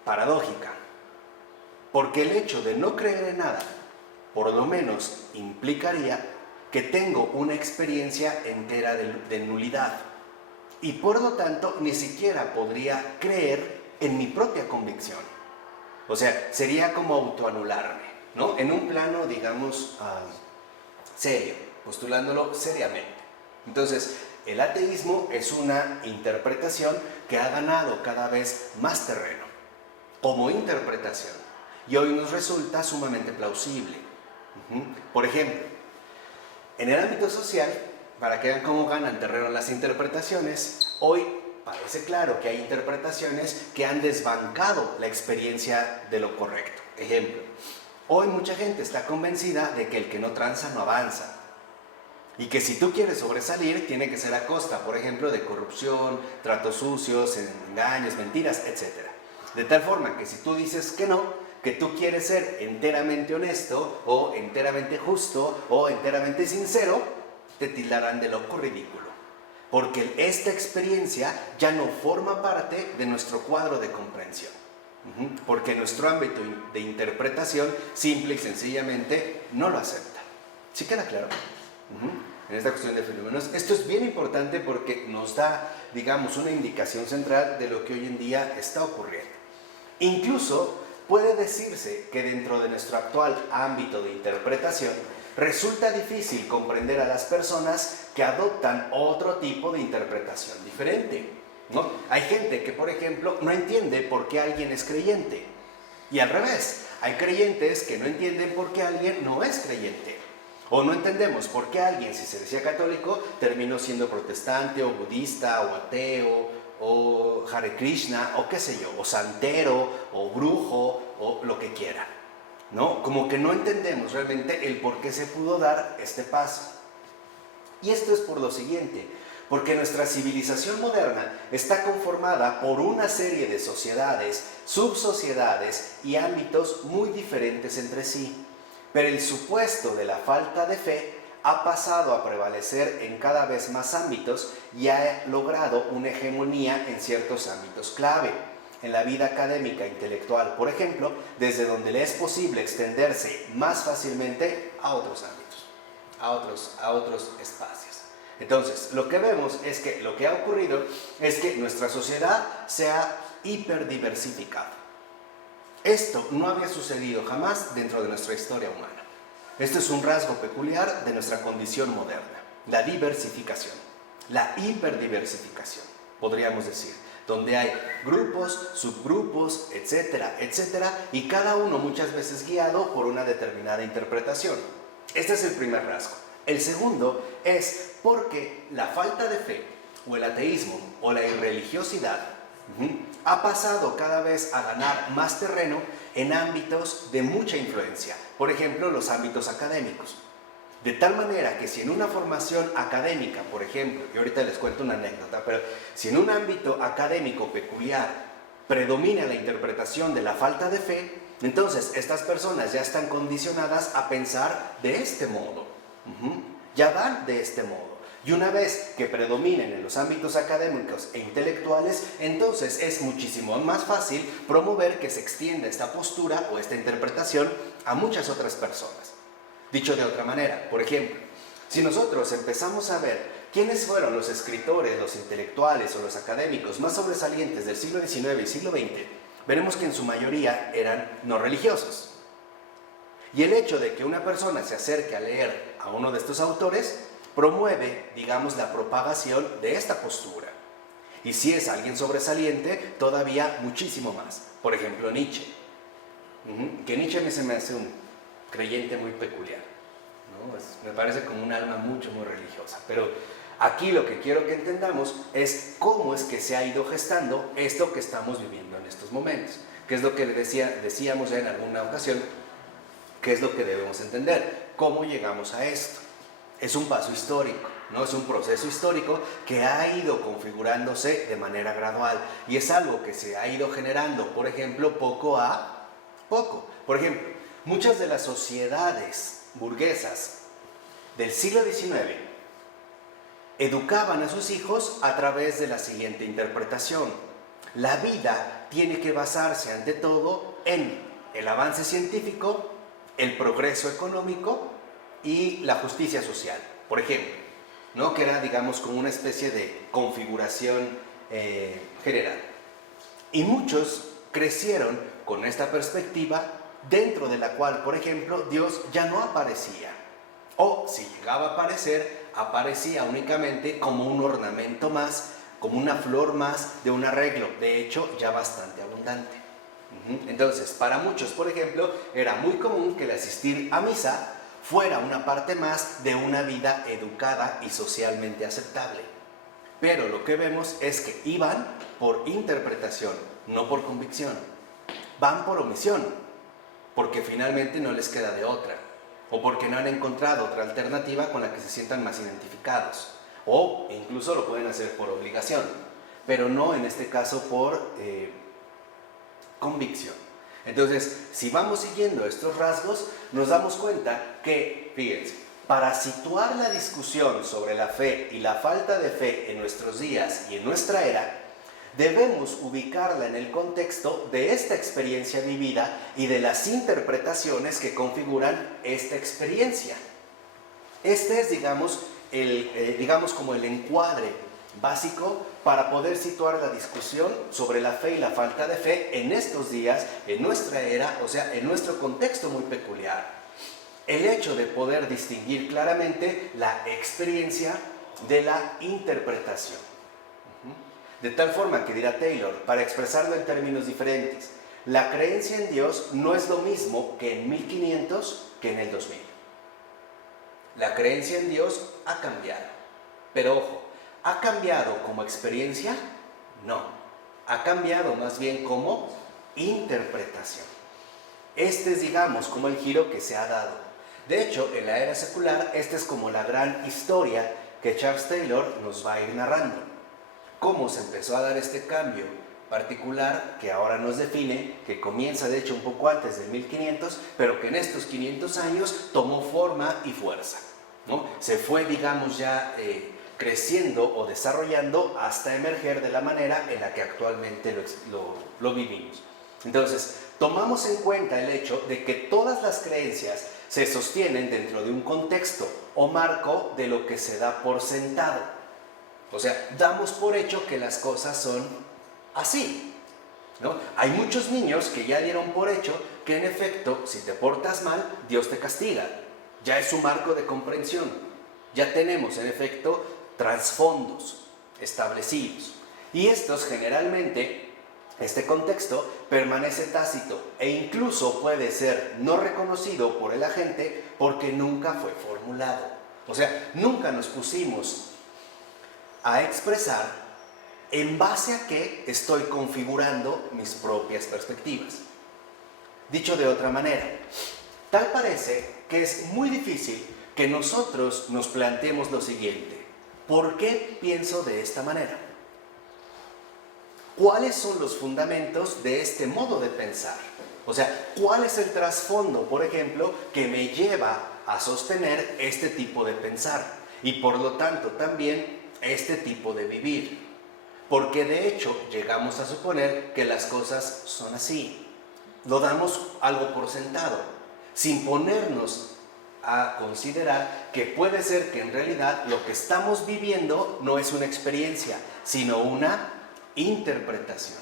paradójica, porque el hecho de no creer en nada, por lo menos implicaría que tengo una experiencia entera de nulidad y por lo tanto ni siquiera podría creer en mi propia convicción. O sea, sería como autoanularme, ¿no? En un plano, digamos, serio, postulándolo seriamente. Entonces, el ateísmo es una interpretación que ha ganado cada vez más terreno como interpretación y hoy nos resulta sumamente plausible. Por ejemplo, en el ámbito social, para que vean cómo ganan terreno las interpretaciones, hoy parece claro que hay interpretaciones que han desbancado la experiencia de lo correcto. Ejemplo, hoy mucha gente está convencida de que el que no tranza no avanza y que si tú quieres sobresalir tiene que ser a costa, por ejemplo, de corrupción, tratos sucios, engaños, mentiras, etc. De tal forma que si tú dices que no, que tú quieres ser enteramente honesto o enteramente justo o enteramente sincero, te tildarán de loco ridículo, porque esta experiencia ya no forma parte de nuestro cuadro de comprensión, porque nuestro ámbito de interpretación simple y sencillamente no lo acepta. ¿Sí queda claro? En esta cuestión de fenómenos, esto es bien importante porque nos da, digamos, una indicación central de lo que hoy en día está ocurriendo. Incluso puede decirse que dentro de nuestro actual ámbito de interpretación resulta difícil comprender a las personas que adoptan otro tipo de interpretación diferente, ¿no? Hay gente que, por ejemplo, no entiende por qué alguien es creyente y al revés, hay creyentes que no entienden por qué alguien no es creyente. O no entendemos por qué alguien, si se decía católico, terminó siendo protestante o budista o ateo o Hare Krishna o qué sé yo, o santero o brujo o lo que quiera, ¿no? Como que no entendemos realmente el por qué se pudo dar este paso. Y esto es por lo siguiente, porque nuestra civilización moderna está conformada por una serie de sociedades, subsociedades y ámbitos muy diferentes entre sí. Pero el supuesto de la falta de fe ha pasado a prevalecer en cada vez más ámbitos y ha logrado una hegemonía en ciertos ámbitos clave. En la vida académica e intelectual, por ejemplo, desde donde le es posible extenderse más fácilmente a otros ámbitos, a otros espacios. Entonces, lo que vemos es que lo que ha ocurrido es que nuestra sociedad se ha hiperdiversificado. Esto no había sucedido jamás dentro de nuestra historia humana. Esto es un rasgo peculiar de nuestra condición moderna, la diversificación, la hiperdiversificación, podríamos decir, donde hay grupos, subgrupos, etcétera, etcétera, y cada uno muchas veces guiado por una determinada interpretación. Este es el primer rasgo. El segundo es porque la falta de fe, o el ateísmo, o la irreligiosidad, ha pasado cada vez a ganar más terreno en ámbitos de mucha influencia, por ejemplo, los ámbitos académicos. De tal manera que si en una formación académica, por ejemplo, y ahorita les cuento una anécdota, pero si en un ámbito académico peculiar predomina la interpretación de la falta de fe, entonces estas personas ya están condicionadas a pensar de este modo, ya van de este modo. Y una vez que predominen en los ámbitos académicos e intelectuales, entonces es muchísimo más fácil promover que se extienda esta postura o esta interpretación a muchas otras personas. Dicho de otra manera, por ejemplo, si nosotros empezamos a ver quiénes fueron los escritores, los intelectuales o los académicos más sobresalientes del siglo XIX y siglo XX, veremos que en su mayoría eran no religiosos. Y el hecho de que una persona se acerque a leer a a uno de estos autores, promueve, digamos, la propagación de esta postura. Y si es alguien sobresaliente, todavía muchísimo más. Por ejemplo, Nietzsche. Que Nietzsche a mí se me hace un creyente muy peculiar, ¿no? Me parece como un alma muy religiosa. Pero aquí lo que quiero que entendamos es cómo es que se ha ido gestando esto que estamos viviendo en estos momentos. Que es lo que decíamos ya en alguna ocasión, qué es lo que debemos entender, cómo llegamos a esto. Es un paso histórico, ¿no? Es un proceso histórico que ha ido configurándose de manera gradual y es algo que se ha ido generando, por ejemplo, poco a poco. Por ejemplo, muchas de las sociedades burguesas del siglo XIX educaban a sus hijos a través de la siguiente interpretación: la vida tiene que basarse ante todo en el avance científico, el progreso económico y la justicia social, por ejemplo, ¿no? Que era, digamos, como una especie de configuración general. Y muchos crecieron con esta perspectiva, dentro de la cual, por ejemplo, Dios ya no aparecía, o si llegaba a aparecer, aparecía únicamente como un ornamento más, como una flor más de un arreglo, de hecho ya bastante abundante. Entonces, para muchos, por ejemplo, era muy común que el asistir a misa fuera una parte más de una vida educada y socialmente aceptable. Pero lo que vemos es que iban por interpretación, no por convicción. Van por omisión, porque finalmente no les queda de otra, o porque no han encontrado otra alternativa con la que se sientan más identificados, o incluso lo pueden hacer por obligación, pero no en este caso por convicción. Entonces, si vamos siguiendo estos rasgos, nos damos cuenta que, fíjense, para situar la discusión sobre la fe y la falta de fe en nuestros días y en nuestra era, debemos ubicarla en el contexto de esta experiencia vivida y de las interpretaciones que configuran esta experiencia. Este es, digamos, como el encuadre básico para poder situar la discusión sobre la fe y la falta de fe en estos días, en nuestra era, o sea, en nuestro contexto muy peculiar. El hecho de poder distinguir claramente la experiencia de la interpretación. De tal forma que, dirá Taylor, para expresarlo en términos diferentes, la creencia en Dios no es lo mismo que en 1500 que en el 2000. La creencia en Dios ha cambiado, pero ojo, ¿ha cambiado como experiencia? No, ha cambiado más bien como interpretación. Este es, digamos, como el giro que se ha dado. De hecho, en la era secular, esta es como la gran historia que Charles Taylor nos va a ir narrando. Cómo se empezó a dar este cambio particular que ahora nos define, que comienza de hecho un poco antes del 1500, pero que en estos 500 años tomó forma y fuerza, ¿no? Se fue, digamos, ya creciendo o desarrollando hasta emerger de la manera en la que actualmente lo vivimos. Entonces, tomamos en cuenta el hecho de que todas las creencias se sostienen dentro de un contexto o marco de lo que se da por sentado. O sea, damos por hecho que las cosas son así, ¿no? Hay muchos niños que ya dieron por hecho que en efecto, si te portas mal, Dios te castiga. Ya es su marco de comprensión. Ya tenemos en efecto trasfondos establecidos. Y estos generalmente, este contexto permanece tácito e incluso puede ser no reconocido por el agente porque nunca fue formulado. O sea, nunca nos pusimos a expresar en base a qué estoy configurando mis propias perspectivas. Dicho de otra manera, tal parece que es muy difícil que nosotros nos planteemos lo siguiente: ¿por qué pienso de esta manera? ¿Cuáles son los fundamentos de este modo de pensar? O sea, ¿cuál es el trasfondo, por ejemplo, que me lleva a sostener este tipo de pensar? Y por lo tanto también este tipo de vivir, porque de hecho llegamos a suponer que las cosas son así, lo damos algo por sentado, sin ponernos a considerar que puede ser que en realidad lo que estamos viviendo no es una experiencia, sino una interpretación.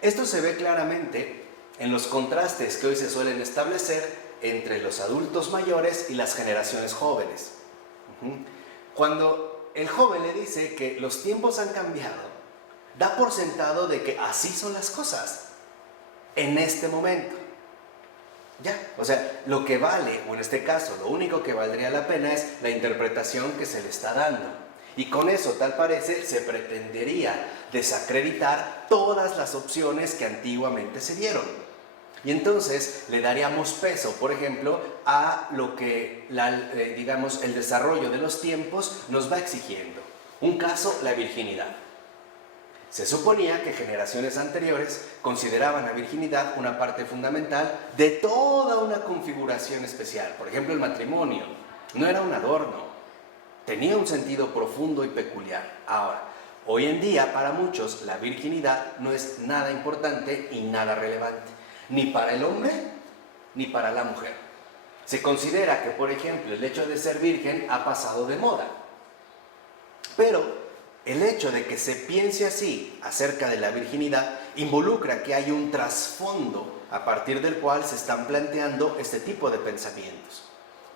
Esto se ve claramente en los contrastes que hoy se suelen establecer entre los adultos mayores y las generaciones jóvenes. Cuando el joven le dice que los tiempos han cambiado, da por sentado de que así son las cosas en este momento. Ya, o sea, lo que vale, o en este caso, lo único que valdría la pena es la interpretación que se le está dando. Y con eso, tal parece, se pretendería desacreditar todas las opciones que antiguamente se dieron. Y entonces le daríamos peso, por ejemplo, a lo que, digamos, el desarrollo de los tiempos nos va exigiendo. Un caso, la virginidad. Se suponía que generaciones anteriores consideraban la virginidad una parte fundamental de toda una configuración especial. Por ejemplo, el matrimonio no era un adorno, tenía un sentido profundo y peculiar. Ahora, hoy en día para muchos la virginidad no es nada importante y nada relevante, ni para el hombre ni para la mujer. Se considera que, por ejemplo, el hecho de ser virgen ha pasado de moda. Pero el hecho de que se piense así acerca de la virginidad involucra que hay un trasfondo a partir del cual se están planteando este tipo de pensamientos.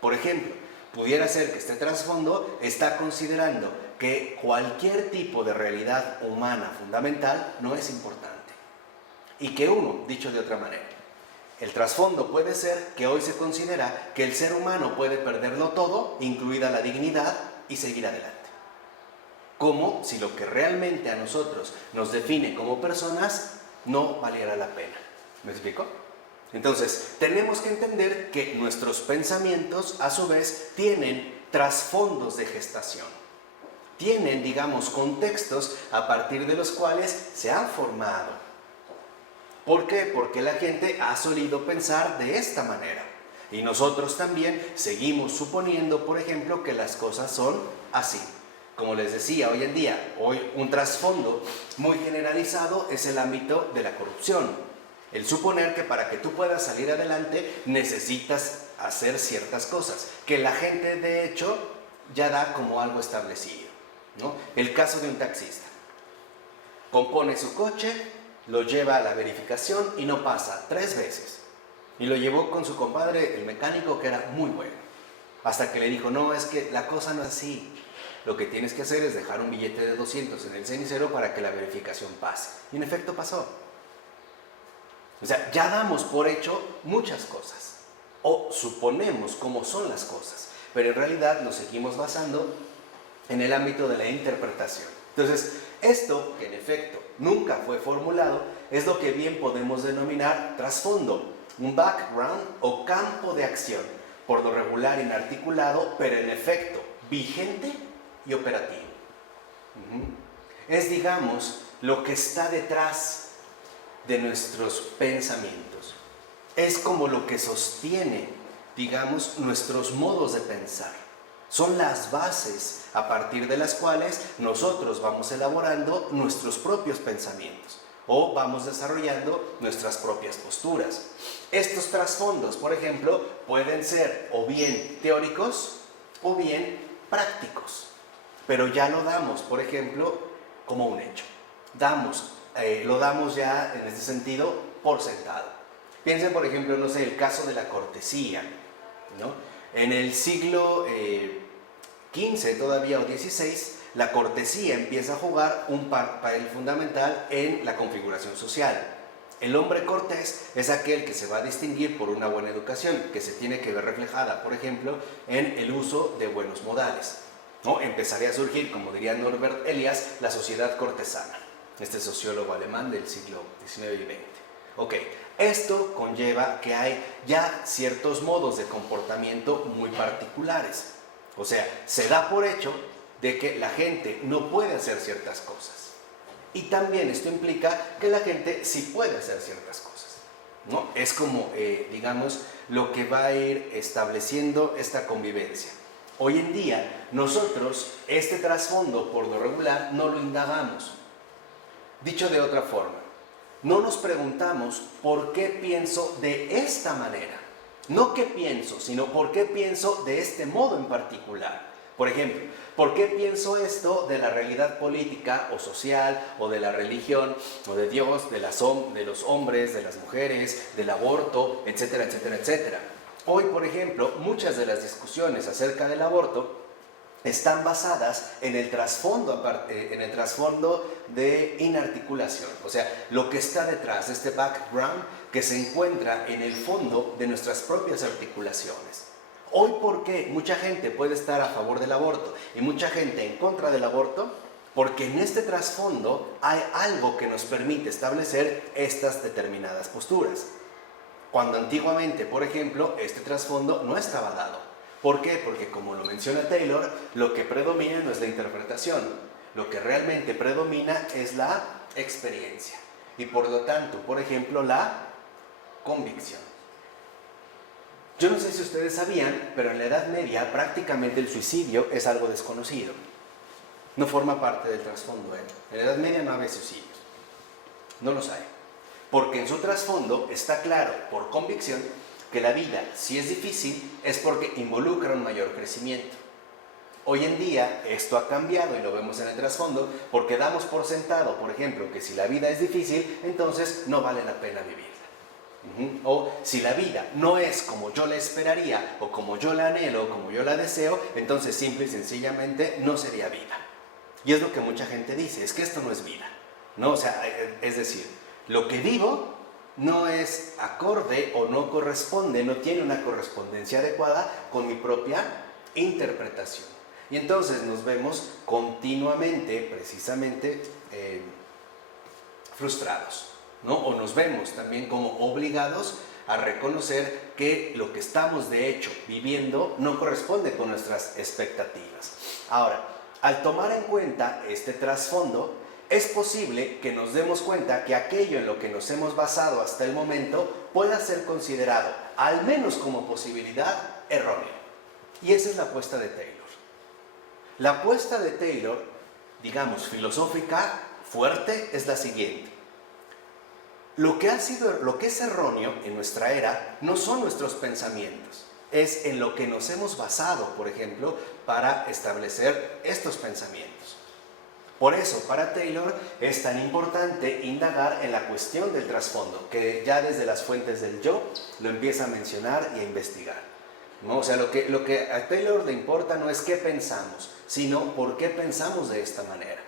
Por ejemplo, pudiera ser que este trasfondo está considerando que cualquier tipo de realidad humana fundamental no es importante. Y que uno, dicho de otra manera, el trasfondo puede ser que hoy se considera que el ser humano puede perderlo todo, incluida la dignidad, y seguir adelante. Como si lo que realmente a nosotros nos define como personas no valiera la pena. ¿Me explico? Entonces, tenemos que entender que nuestros pensamientos, a su vez, tienen trasfondos de gestación. Tienen, digamos, contextos a partir de los cuales se han formado. ¿Por qué? Porque la gente ha solido pensar de esta manera. Y nosotros también seguimos suponiendo, por ejemplo, que las cosas son así. Como les decía, hoy en día, un trasfondo muy generalizado es el ámbito de la corrupción. El suponer que para que tú puedas salir adelante necesitas hacer ciertas cosas, que la gente de hecho ya da como algo establecido, ¿no? El caso de un taxista. Compone su coche, lo lleva a la verificación y no pasa 3 veces. Y lo llevó con su compadre, el mecánico, que era muy bueno. Hasta que le dijo, no, es que la cosa no es así. Lo que tienes que hacer es dejar un billete de 200 en el cenicero para que la verificación pase. Y en efecto pasó. O sea, ya damos por hecho muchas cosas. O suponemos cómo son las cosas. Pero en realidad nos seguimos basando en el ámbito de la interpretación. Entonces, esto, que en efecto nunca fue formulado, es lo que bien podemos denominar trasfondo. Un background o campo de acción. Por lo regular inarticulado, pero en efecto vigente y operativo. Es, digamos, lo que está detrás de nuestros pensamientos. Es como lo que sostiene, digamos, nuestros modos de pensar. Son las bases a partir de las cuales nosotros vamos elaborando nuestros propios pensamientos o vamos desarrollando nuestras propias posturas. Estos trasfondos, por ejemplo, pueden ser o bien teóricos o bien prácticos. Pero ya lo damos, por ejemplo, como un hecho. Lo damos ya, en este sentido, por sentado. Piensen, por ejemplo, no sé, el caso de la cortesía, ¿no? En el siglo XV todavía o XVI, la cortesía empieza a jugar un papel fundamental en la configuración social. El hombre cortés es aquel que se va a distinguir por una buena educación, que se tiene que ver reflejada, por ejemplo, en el uso de buenos modales. ¿No? Empezaría a surgir, como diría Norbert Elias, la sociedad cortesana, este sociólogo alemán del siglo XIX y XX. Ok, esto conlleva que hay ya ciertos modos de comportamiento muy particulares. O sea, se da por hecho de que la gente no puede hacer ciertas cosas. Y también esto implica que la gente sí puede hacer ciertas cosas, ¿no? Es como, digamos, lo que va a ir estableciendo esta convivencia. Hoy en día, nosotros, este trasfondo, por lo regular, no lo indagamos. Dicho de otra forma, no nos preguntamos por qué pienso de esta manera. No qué pienso, sino por qué pienso de este modo en particular. Por ejemplo, ¿por qué pienso esto de la realidad política o social, o de la religión, o de Dios, de los hombres, de las mujeres, del aborto, etcétera, etcétera, etcétera? Hoy, por ejemplo, muchas de las discusiones acerca del aborto están basadas en el trasfondo de inarticulación, o sea, lo que está detrás de este background que se encuentra en el fondo de nuestras propias articulaciones. Hoy, ¿por qué mucha gente puede estar a favor del aborto y mucha gente en contra del aborto? Porque en este trasfondo hay algo que nos permite establecer estas determinadas posturas. Cuando antiguamente, por ejemplo, este trasfondo no estaba dado. ¿Por qué? Porque, como lo menciona Taylor, lo que predomina no es la interpretación. Lo que realmente predomina es la experiencia. Y por lo tanto, por ejemplo, la convicción. Yo no sé si ustedes sabían, pero en la Edad Media prácticamente el suicidio es algo desconocido. No forma parte del trasfondo. En la Edad Media no había suicidios. No los hay. Porque en su trasfondo está claro, por convicción, que la vida, si es difícil, es porque involucra un mayor crecimiento. Hoy en día esto ha cambiado y lo vemos en el trasfondo porque damos por sentado, por ejemplo, que si la vida es difícil, entonces no vale la pena vivirla. O si la vida no es como yo la esperaría, o como yo la anhelo, o como yo la deseo, entonces simple y sencillamente no sería vida. Y es lo que mucha gente dice, es que esto no es vida, ¿no? O sea, es decir, lo que vivo no es acorde o no corresponde, no tiene una correspondencia adecuada con mi propia interpretación. Y entonces nos vemos continuamente, precisamente, frustrados, ¿no? O nos vemos también como obligados a reconocer que lo que estamos de hecho viviendo no corresponde con nuestras expectativas. Ahora, al tomar en cuenta este trasfondo, es posible que nos demos cuenta que aquello en lo que nos hemos basado hasta el momento pueda ser considerado, al menos como posibilidad, erróneo. Y esa es la apuesta de Taylor. La apuesta de Taylor, digamos, filosófica, fuerte, es la siguiente. Lo que es erróneo en nuestra era no son nuestros pensamientos, es en lo que nos hemos basado, por ejemplo, para establecer estos pensamientos. Por eso, para Taylor es tan importante indagar en la cuestión del trasfondo, que ya desde las fuentes del yo lo empieza a mencionar y a investigar, ¿no? O sea, lo que a Taylor le importa no es qué pensamos, sino por qué pensamos de esta manera.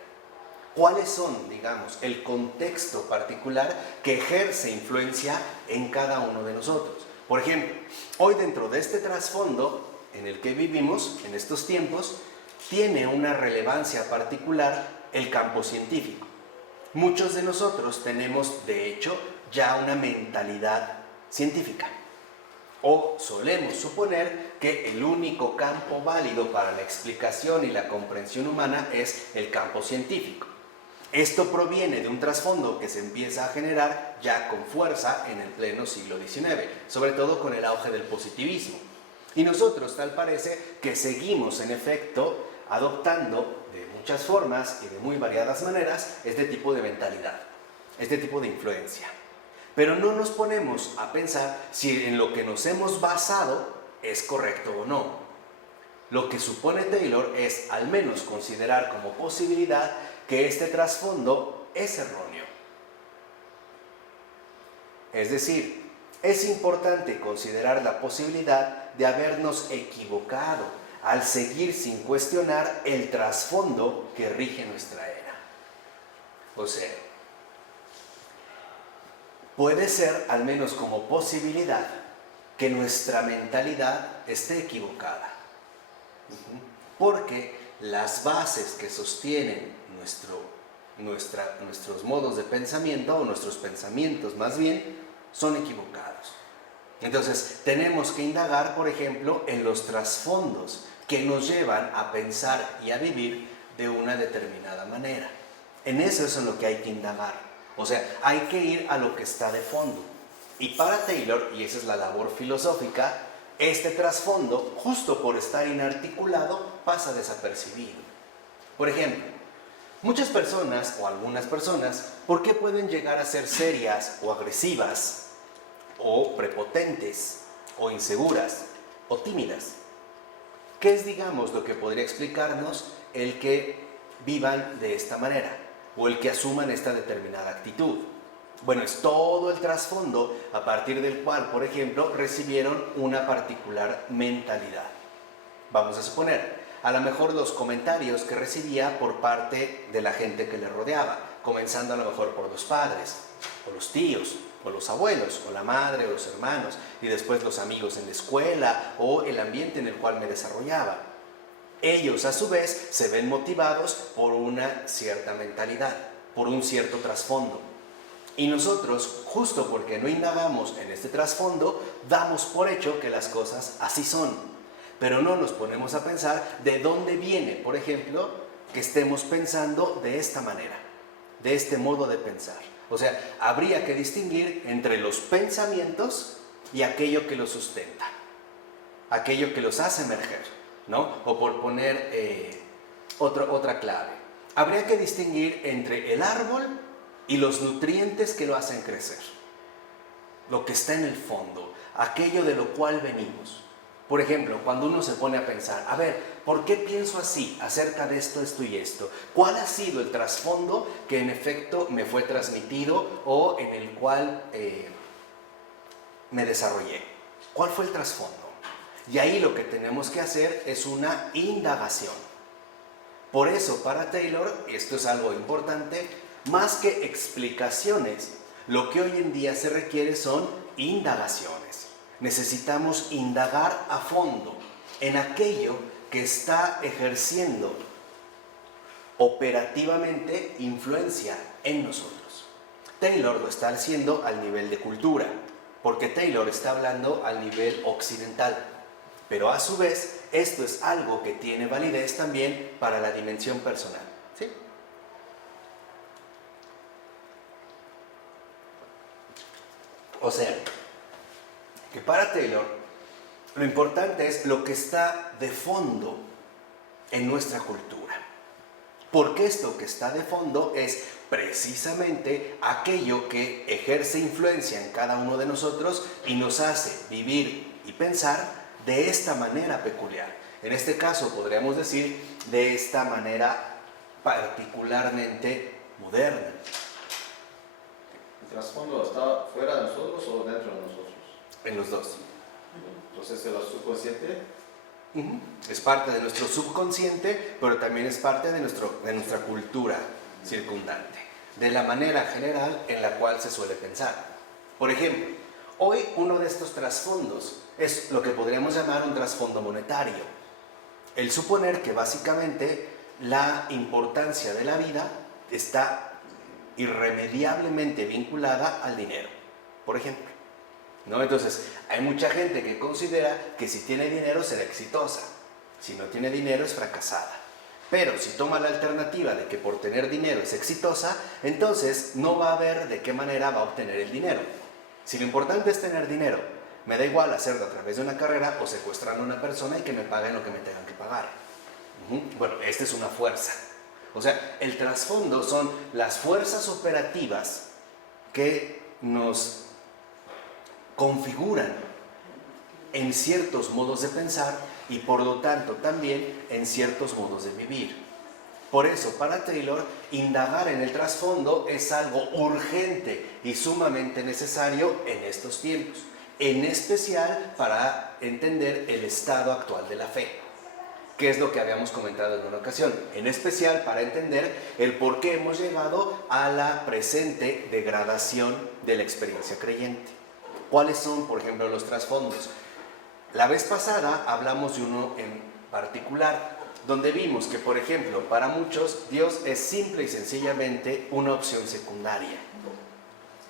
¿Cuáles son, digamos, el contexto particular que ejerce influencia en cada uno de nosotros? Por ejemplo, hoy dentro de este trasfondo en el que vivimos, en estos tiempos, tiene una relevancia particular el campo científico. Muchos de nosotros tenemos, de hecho, ya una mentalidad científica. O solemos suponer que el único campo válido para la explicación y la comprensión humana es el campo científico. Esto proviene de un trasfondo que se empieza a generar ya con fuerza en el pleno siglo XIX, sobre todo con el auge del positivismo. Y nosotros, tal parece, que seguimos en efecto adoptando de muchas formas y de muy variadas maneras este tipo de mentalidad, este tipo de influencia. Pero no nos ponemos a pensar si en lo que nos hemos basado es correcto o no. Lo que supone Taylor es al menos considerar como posibilidad que este trasfondo es erróneo. Es decir, es importante considerar la posibilidad de habernos equivocado al seguir sin cuestionar el trasfondo que rige nuestra era. O sea, puede ser, al menos como posibilidad, que nuestra mentalidad esté equivocada. Porque las bases que sostienen nuestros modos de pensamiento, o nuestros pensamientos más bien, son equivocados. Entonces, tenemos que indagar, por ejemplo, en los trasfondos que nos llevan a pensar y a vivir de una determinada manera. En eso es en lo que hay que indagar. O sea, hay que ir a lo que está de fondo. Y para Taylor, y esa es la labor filosófica, este trasfondo, justo por estar inarticulado, pasa desapercibido. Por ejemplo, muchas personas, o algunas personas, ¿por qué pueden llegar a ser serias o agresivas, o prepotentes, o inseguras, o tímidas? ¿Qué es, digamos, lo que podría explicarnos el que vivan de esta manera, o el que asuman esta determinada actitud? Bueno, es todo el trasfondo a partir del cual, por ejemplo, recibieron una particular mentalidad. Vamos a suponer, a lo mejor los comentarios que recibía por parte de la gente que le rodeaba, comenzando a lo mejor por los padres, o los tíos, o los abuelos, o la madre, o los hermanos, y después los amigos en la escuela, o el ambiente en el cual me desarrollaba. Ellos, a su vez, se ven motivados por una cierta mentalidad, por un cierto trasfondo. Y nosotros, justo porque no indagamos en este trasfondo, damos por hecho que las cosas así son. Pero no nos ponemos a pensar de dónde viene, por ejemplo, que estemos pensando de esta manera, de este modo de pensar. O sea, habría que distinguir entre los pensamientos y aquello que los sustenta, aquello que los hace emerger, ¿no? O por poner otra clave, habría que distinguir entre el árbol y los nutrientes que lo hacen crecer, lo que está en el fondo, aquello de lo cual venimos. Por ejemplo, cuando uno se pone a pensar, a ver, ¿por qué pienso así acerca de esto, esto y esto? ¿Cuál ha sido el trasfondo que en efecto me fue transmitido o en el cual me desarrollé? ¿Cuál fue el trasfondo? Y ahí lo que tenemos que hacer es una indagación. Por eso, para Taylor, esto es algo importante, más que explicaciones, lo que hoy en día se requiere son indagaciones. Necesitamos indagar a fondo en aquello que está ejerciendo operativamente influencia en nosotros. Taylor lo está haciendo al nivel de cultura, porque Taylor está hablando al nivel occidental. Pero a su vez, esto es algo que tiene validez también para la dimensión personal. ¿Sí? O sea, que para Taylor, lo importante es lo que está de fondo en nuestra cultura. Porque esto que está de fondo es precisamente aquello que ejerce influencia en cada uno de nosotros y nos hace vivir y pensar de esta manera peculiar. En este caso podríamos decir de esta manera particularmente moderna. ¿El trasfondo está fuera de nosotros o dentro de nosotros? En los dos. Entonces, ¿el subconsciente? Es parte de nuestro subconsciente, pero también es parte de nuestra cultura circundante, de la manera general en la cual se suele pensar. Por ejemplo, hoy uno de estos trasfondos es lo que podríamos llamar un trasfondo monetario. El suponer que básicamente la importancia de la vida está irremediablemente vinculada al dinero, por ejemplo, ¿no? Entonces, hay mucha gente que considera que si tiene dinero será exitosa, si no tiene dinero es fracasada. Pero si toma la alternativa de que por tener dinero es exitosa, entonces no va a ver de qué manera va a obtener el dinero. Si lo importante es tener dinero, me da igual hacerlo a través de una carrera o secuestrando a una persona y que me paguen lo que me tengan que pagar. Bueno, esta es una fuerza. O sea, el trasfondo son las fuerzas operativas que nos configuran en ciertos modos de pensar y por lo tanto también en ciertos modos de vivir. Por eso, para Taylor, indagar en el trasfondo es algo urgente y sumamente necesario en estos tiempos, en especial para entender el estado actual de la fe, que es lo que habíamos comentado en una ocasión, en especial para entender el por qué hemos llegado a la presente degradación de la experiencia creyente. ¿Cuáles son, por ejemplo, los trasfondos? La vez pasada hablamos de uno en particular, donde vimos que, por ejemplo, para muchos Dios es simple y sencillamente una opción secundaria.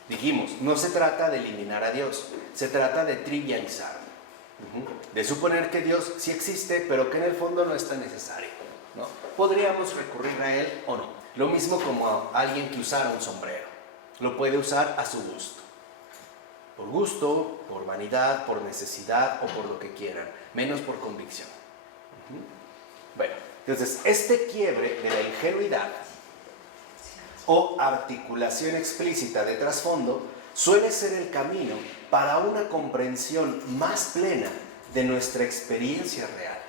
Dijimos, no se trata de eliminar a Dios, se trata de trivializar, de suponer que Dios sí existe, pero que en el fondo no es tan necesario, ¿no? Podríamos recurrir a Él o no. Lo mismo como a alguien que usara un sombrero, lo puede usar a su gusto. Por gusto, por vanidad, por necesidad o por lo que quieran, menos por convicción. Bueno, entonces este quiebre de la ingenuidad o articulación explícita de trasfondo suele ser el camino para una comprensión más plena de nuestra experiencia real.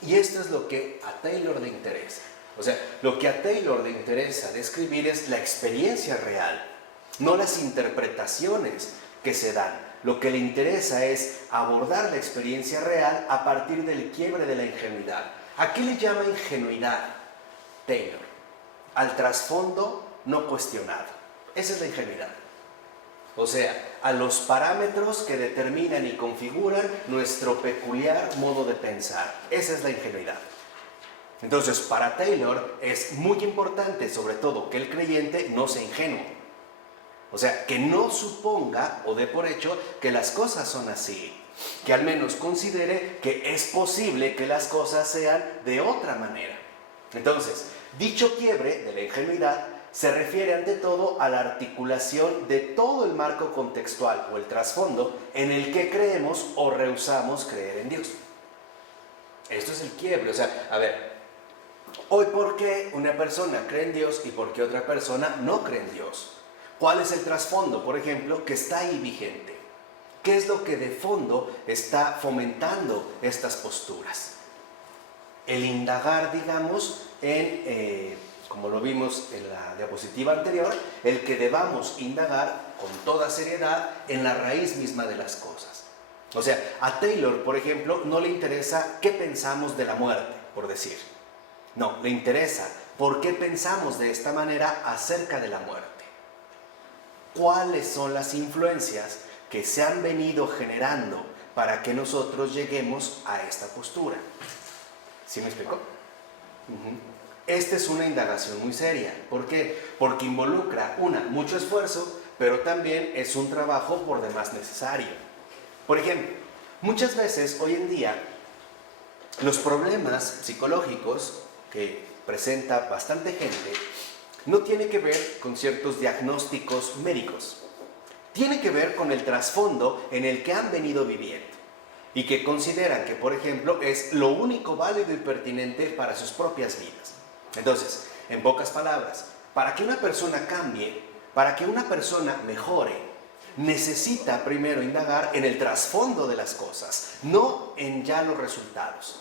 Y esto es lo que a Taylor le interesa. O sea, lo que a Taylor le interesa describir es la experiencia real, no las interpretaciones que se dan. Lo que le interesa es abordar la experiencia real a partir del quiebre de la ingenuidad. ¿A qué le llama ingenuidad Taylor? Al trasfondo no cuestionado. Esa es la ingenuidad. O sea, a los parámetros que determinan y configuran nuestro peculiar modo de pensar. Esa es la ingenuidad. Entonces, para Taylor es muy importante, sobre todo, que el creyente no sea ingenuo. O sea, que no suponga o dé por hecho que las cosas son así. Que al menos considere que es posible que las cosas sean de otra manera. Entonces, dicho quiebre de la ingenuidad se refiere ante todo a la articulación de todo el marco contextual o el trasfondo en el que creemos o rehusamos creer en Dios. Esto es el quiebre. O sea, a ver, hoy ¿por qué una persona cree en Dios y por qué otra persona no cree en Dios? ¿Cuál es el trasfondo, por ejemplo, que está ahí vigente? ¿Qué es lo que de fondo está fomentando estas posturas? El indagar, digamos, como lo vimos en la diapositiva anterior, el que debamos indagar con toda seriedad en la raíz misma de las cosas. O sea, a Taylor, por ejemplo, no le interesa qué pensamos de la muerte, por decir. No, le interesa por qué pensamos de esta manera acerca de la muerte. ¿Cuáles son las influencias que se han venido generando para que nosotros lleguemos a esta postura? ¿Sí me explico? Esta es una indagación muy seria. ¿Por qué? Porque involucra, mucho esfuerzo, pero también es un trabajo por demás necesario. Por ejemplo, muchas veces hoy en día los problemas psicológicos que presenta bastante gente no tiene que ver con ciertos diagnósticos médicos. Tiene que ver con el trasfondo en el que han venido viviendo y que consideran que, por ejemplo, es lo único válido y pertinente para sus propias vidas. Entonces, en pocas palabras, para que una persona cambie, para que una persona mejore, necesita primero indagar en el trasfondo de las cosas, no en ya los resultados.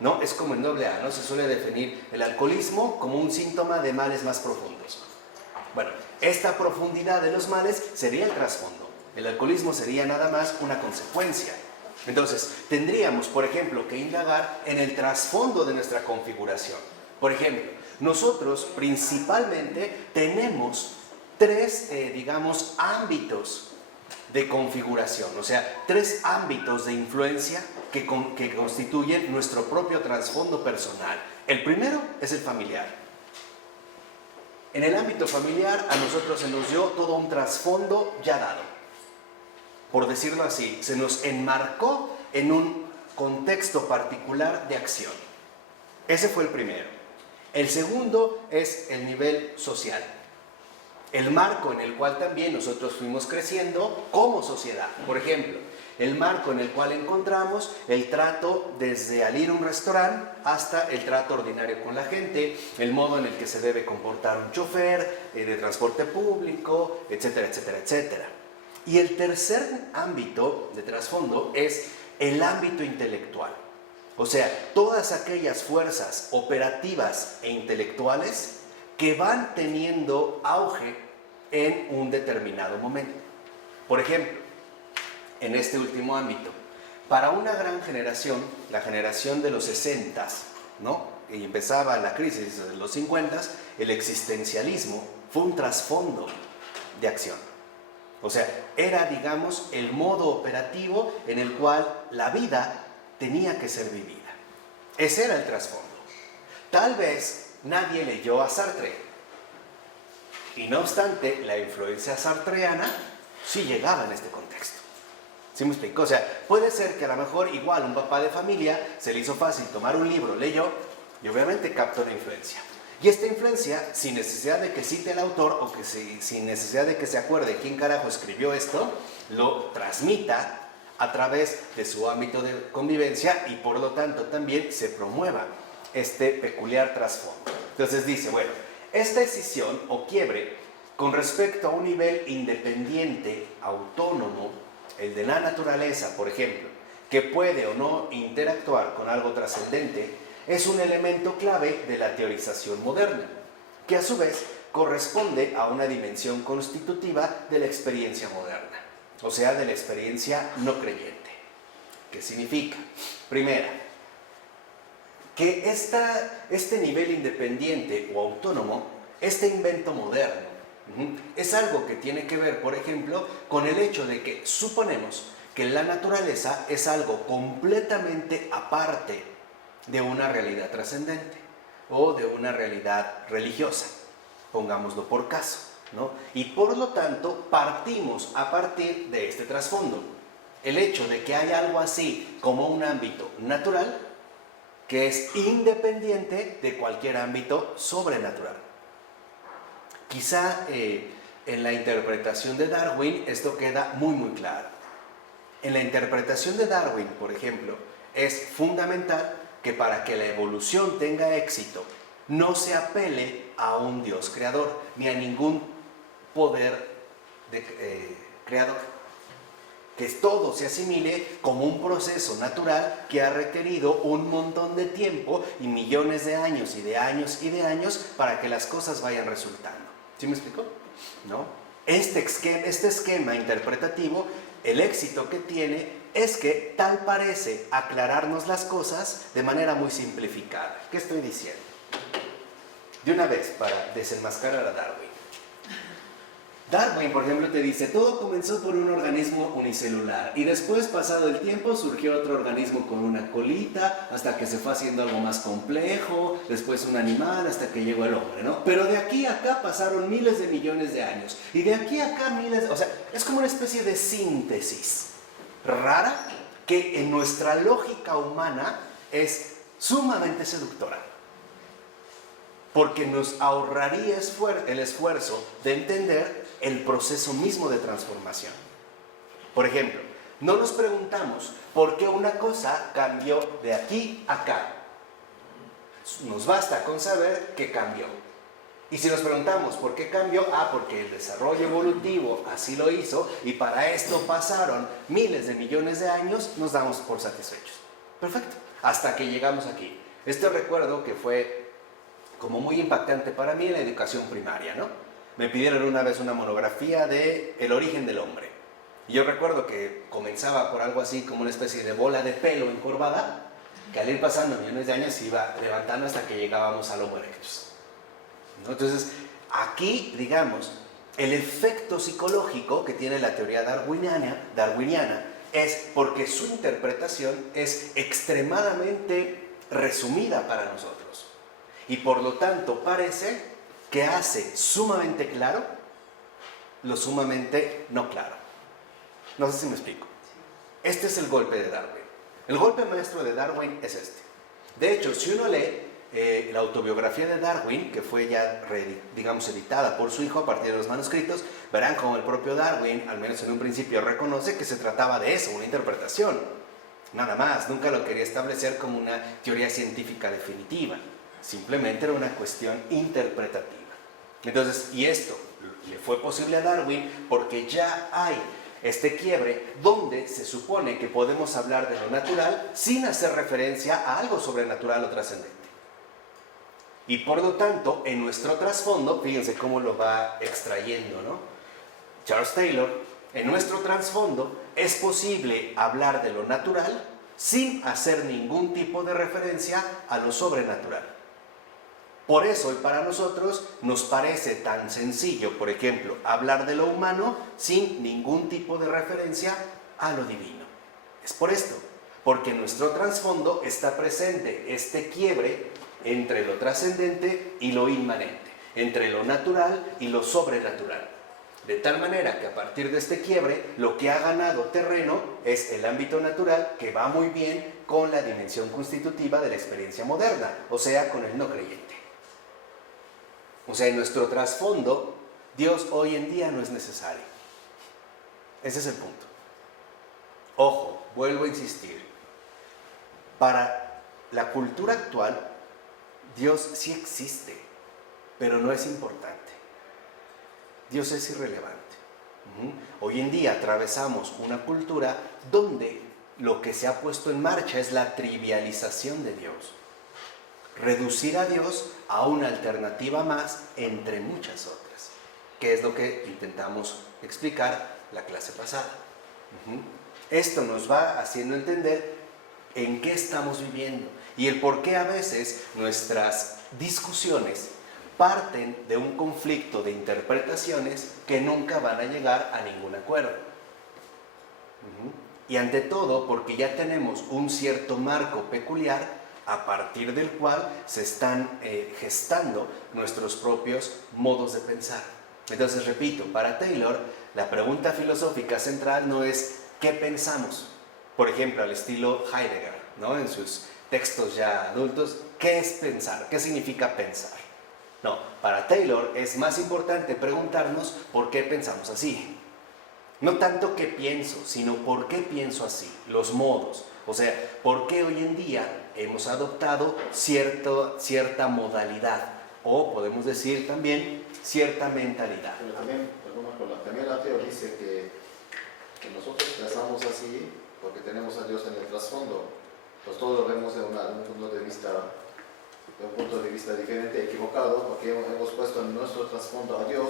¿No? Es como en AA, ¿no? Se suele definir el alcoholismo como un síntoma de males más profundos. Bueno, esta profundidad de los males sería el trasfondo. El alcoholismo sería nada más una consecuencia. Entonces, tendríamos, por ejemplo, que indagar en el trasfondo de nuestra configuración. Por ejemplo, nosotros principalmente tenemos tres, ámbitos de configuración, o sea, tres ámbitos de influencia que constituyen nuestro propio trasfondo personal. El primero es el familiar. En el ámbito familiar a nosotros se nos dio todo un trasfondo ya dado. Por decirlo así, se nos enmarcó en un contexto particular de acción. Ese fue el primero. El segundo es el nivel social. El marco en el cual también nosotros fuimos creciendo como sociedad. Por ejemplo, el marco en el cual encontramos el trato desde al ir a un restaurante hasta el trato ordinario con la gente, el modo en el que se debe comportar un chofer de transporte público, etcétera, etcétera, etcétera. Y el tercer ámbito de trasfondo es el ámbito intelectual. O sea, todas aquellas fuerzas operativas e intelectuales que van teniendo auge en un determinado momento. Por ejemplo, en este último ámbito, para una gran generación, la generación de los 60s, ¿no? Y empezaba la crisis de los 50s, el existencialismo fue un trasfondo de acción. O sea, era, digamos, el modo operativo en el cual la vida tenía que ser vivida. Ese era el trasfondo. Tal vez nadie leyó a Sartre. Y no obstante, la influencia sartreana sí llegaba en este contexto. ¿Sí me explico? O sea, puede ser que a lo mejor igual un papá de familia se le hizo fácil tomar un libro, leyó y obviamente captó la influencia. Y esta influencia, sin necesidad de que cite el autor o que sin necesidad de que se acuerde quién carajo escribió esto, lo transmita a través de su ámbito de convivencia y por lo tanto también se promueva este peculiar trasfondo. Entonces dice, bueno, esta escisión o quiebre con respecto a un nivel independiente, autónomo, el de la naturaleza, por ejemplo, que puede o no interactuar con algo trascendente, es un elemento clave de la teorización moderna, que a su vez corresponde a una dimensión constitutiva de la experiencia moderna, o sea, de la experiencia no creyente. ¿Qué significa? Primera, que este nivel independiente o autónomo, este invento moderno, es algo que tiene que ver, por ejemplo, con el hecho de que suponemos que la naturaleza es algo completamente aparte de una realidad trascendente o de una realidad religiosa, pongámoslo por caso, ¿no? Y por lo tanto partimos a partir de este trasfondo, el hecho de que hay algo así como un ámbito natural que es independiente de cualquier ámbito sobrenatural. Quizá en la interpretación de Darwin esto queda muy claro. En la interpretación de Darwin, por ejemplo, es fundamental que para que la evolución tenga éxito no se apele a un Dios creador ni a ningún poder creador, que todo se asimile como un proceso natural que ha requerido un montón de tiempo y millones de años y de años y de años para que las cosas vayan resultando. ¿Sí me explico? ¿No? Este esquema interpretativo, el éxito que tiene es que tal parece aclararnos las cosas de manera muy simplificada. ¿Qué estoy diciendo? De una vez, para desenmascarar a Darwin. Darwin, por ejemplo, te dice, todo comenzó por un organismo unicelular y después, pasado el tiempo, surgió otro organismo con una colita hasta que se fue haciendo algo más complejo, después un animal hasta que llegó el hombre, ¿no? Pero de aquí a acá pasaron miles de millones de años y de aquí a acá miles, o sea, es como una especie de síntesis rara que en nuestra lógica humana es sumamente seductora, porque nos ahorraría el esfuerzo de entender el proceso mismo de transformación. Por ejemplo, no nos preguntamos por qué una cosa cambió de aquí a acá. Nos basta con saber que cambió. Y si nos preguntamos por qué cambió, porque el desarrollo evolutivo así lo hizo y para esto pasaron miles de millones de años, nos damos por satisfechos. Perfecto, hasta que llegamos aquí. Recuerdo que fue como muy impactante para mí en la educación primaria, ¿no? Me pidieron una vez una monografía de el origen del hombre. Y yo recuerdo que comenzaba por algo así como una especie de bola de pelo encorvada, que al ir pasando millones de años se iba levantando hasta que llegábamos al Homo erectus, ¿no? Entonces, aquí, digamos, el efecto psicológico que tiene la teoría darwiniana es porque su interpretación es extremadamente resumida para nosotros. Y por lo tanto parece que hace sumamente claro lo sumamente no claro. No sé si me explico. Este es el golpe de Darwin. El golpe maestro de Darwin es este. De hecho, si uno lee la autobiografía de Darwin, que fue ya, digamos, editada por su hijo a partir de los manuscritos, verán como el propio Darwin, al menos en un principio, reconoce que se trataba de eso, una interpretación. Nada más, nunca lo quería establecer como una teoría científica definitiva. Simplemente era una cuestión interpretativa. Entonces, y esto le fue posible a Darwin porque ya hay este quiebre donde se supone que podemos hablar de lo natural sin hacer referencia a algo sobrenatural o trascendente. Y por lo tanto, en nuestro trasfondo, fíjense cómo lo va extrayendo, ¿no? Charles Taylor, en nuestro trasfondo es posible hablar de lo natural sin hacer ningún tipo de referencia a lo sobrenatural. Por eso, y para nosotros, nos parece tan sencillo, por ejemplo, hablar de lo humano sin ningún tipo de referencia a lo divino. Es por esto, porque en nuestro trasfondo está presente este quiebre entre lo trascendente y lo inmanente, entre lo natural y lo sobrenatural. De tal manera que a partir de este quiebre, lo que ha ganado terreno es el ámbito natural, que va muy bien con la dimensión constitutiva de la experiencia moderna, o sea, con el no creyente. O sea, en nuestro trasfondo, Dios hoy en día no es necesario. Ese es el punto. Ojo, vuelvo a insistir. Para la cultura actual, Dios sí existe, pero no es importante. Dios es irrelevante. Hoy en día atravesamos una cultura donde lo que se ha puesto en marcha es la trivialización de Dios. reducir a Dios a una alternativa más entre muchas otras, que es lo que intentamos explicar la clase pasada. Esto nos va haciendo entender en qué estamos viviendo y el por qué a veces nuestras discusiones parten de un conflicto de interpretaciones que nunca van a llegar a ningún acuerdo. Y ante todo porque ya tenemos un cierto marco peculiar a partir del cual se están gestando nuestros propios modos de pensar. Entonces, repito, para Taylor, la pregunta filosófica central no es ¿qué pensamos? Por ejemplo, al estilo Heidegger, ¿no? En sus textos ya adultos, ¿qué es pensar? ¿Qué significa pensar? No, para Taylor es más importante preguntarnos por qué pensamos así. No tanto qué pienso, sino por qué pienso así, los modos. O sea, por qué hoy en día hemos adoptado cierta modalidad, o podemos decir también cierta mentalidad. Pero también el ateo dice que nosotros pensamos así porque tenemos a Dios en el trasfondo. Pues todo lo vemos de un punto de vista diferente, equivocado, porque hemos puesto en nuestro trasfondo a Dios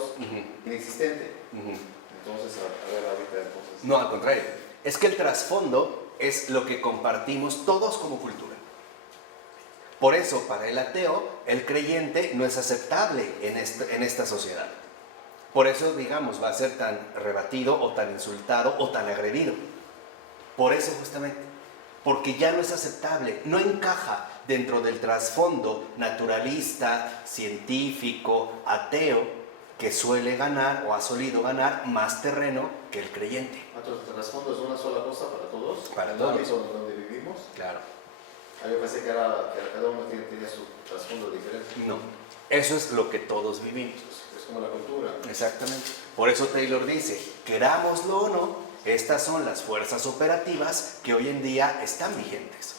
inexistente. Entonces, a ver, ahorita entonces... No, al contrario. Es que el trasfondo es lo que compartimos todos como cultura. Por eso, para el ateo, el creyente no es aceptable en esta sociedad. Por eso, digamos, va a ser tan rebatido o tan insultado o tan agredido. Por eso justamente. Porque ya no es aceptable, no encaja dentro del trasfondo naturalista, científico, ateo, que suele ganar o ha solido ganar más terreno que el creyente. Entonces, ¿el trasfondo es una sola cosa para todos? Para ¿En todos. el ámbito donde vivimos? Claro. Yo pensé que cada uno tiene su trasfondo diferente. No, eso es lo que todos vivimos. Es como la cultura. Exactamente. Por eso Taylor dice, querámoslo o no, estas son las fuerzas operativas que hoy en día están vigentes.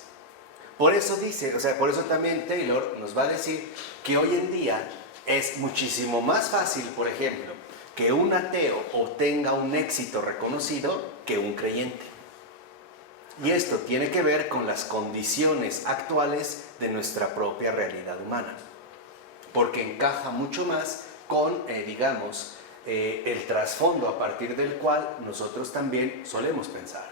Por eso dice, por eso también Taylor nos va a decir que hoy en día es muchísimo más fácil, por ejemplo, que un ateo obtenga un éxito reconocido que un creyente. Y esto tiene que ver con las condiciones actuales de nuestra propia realidad humana, porque encaja mucho más con, el trasfondo a partir del cual nosotros también solemos pensar.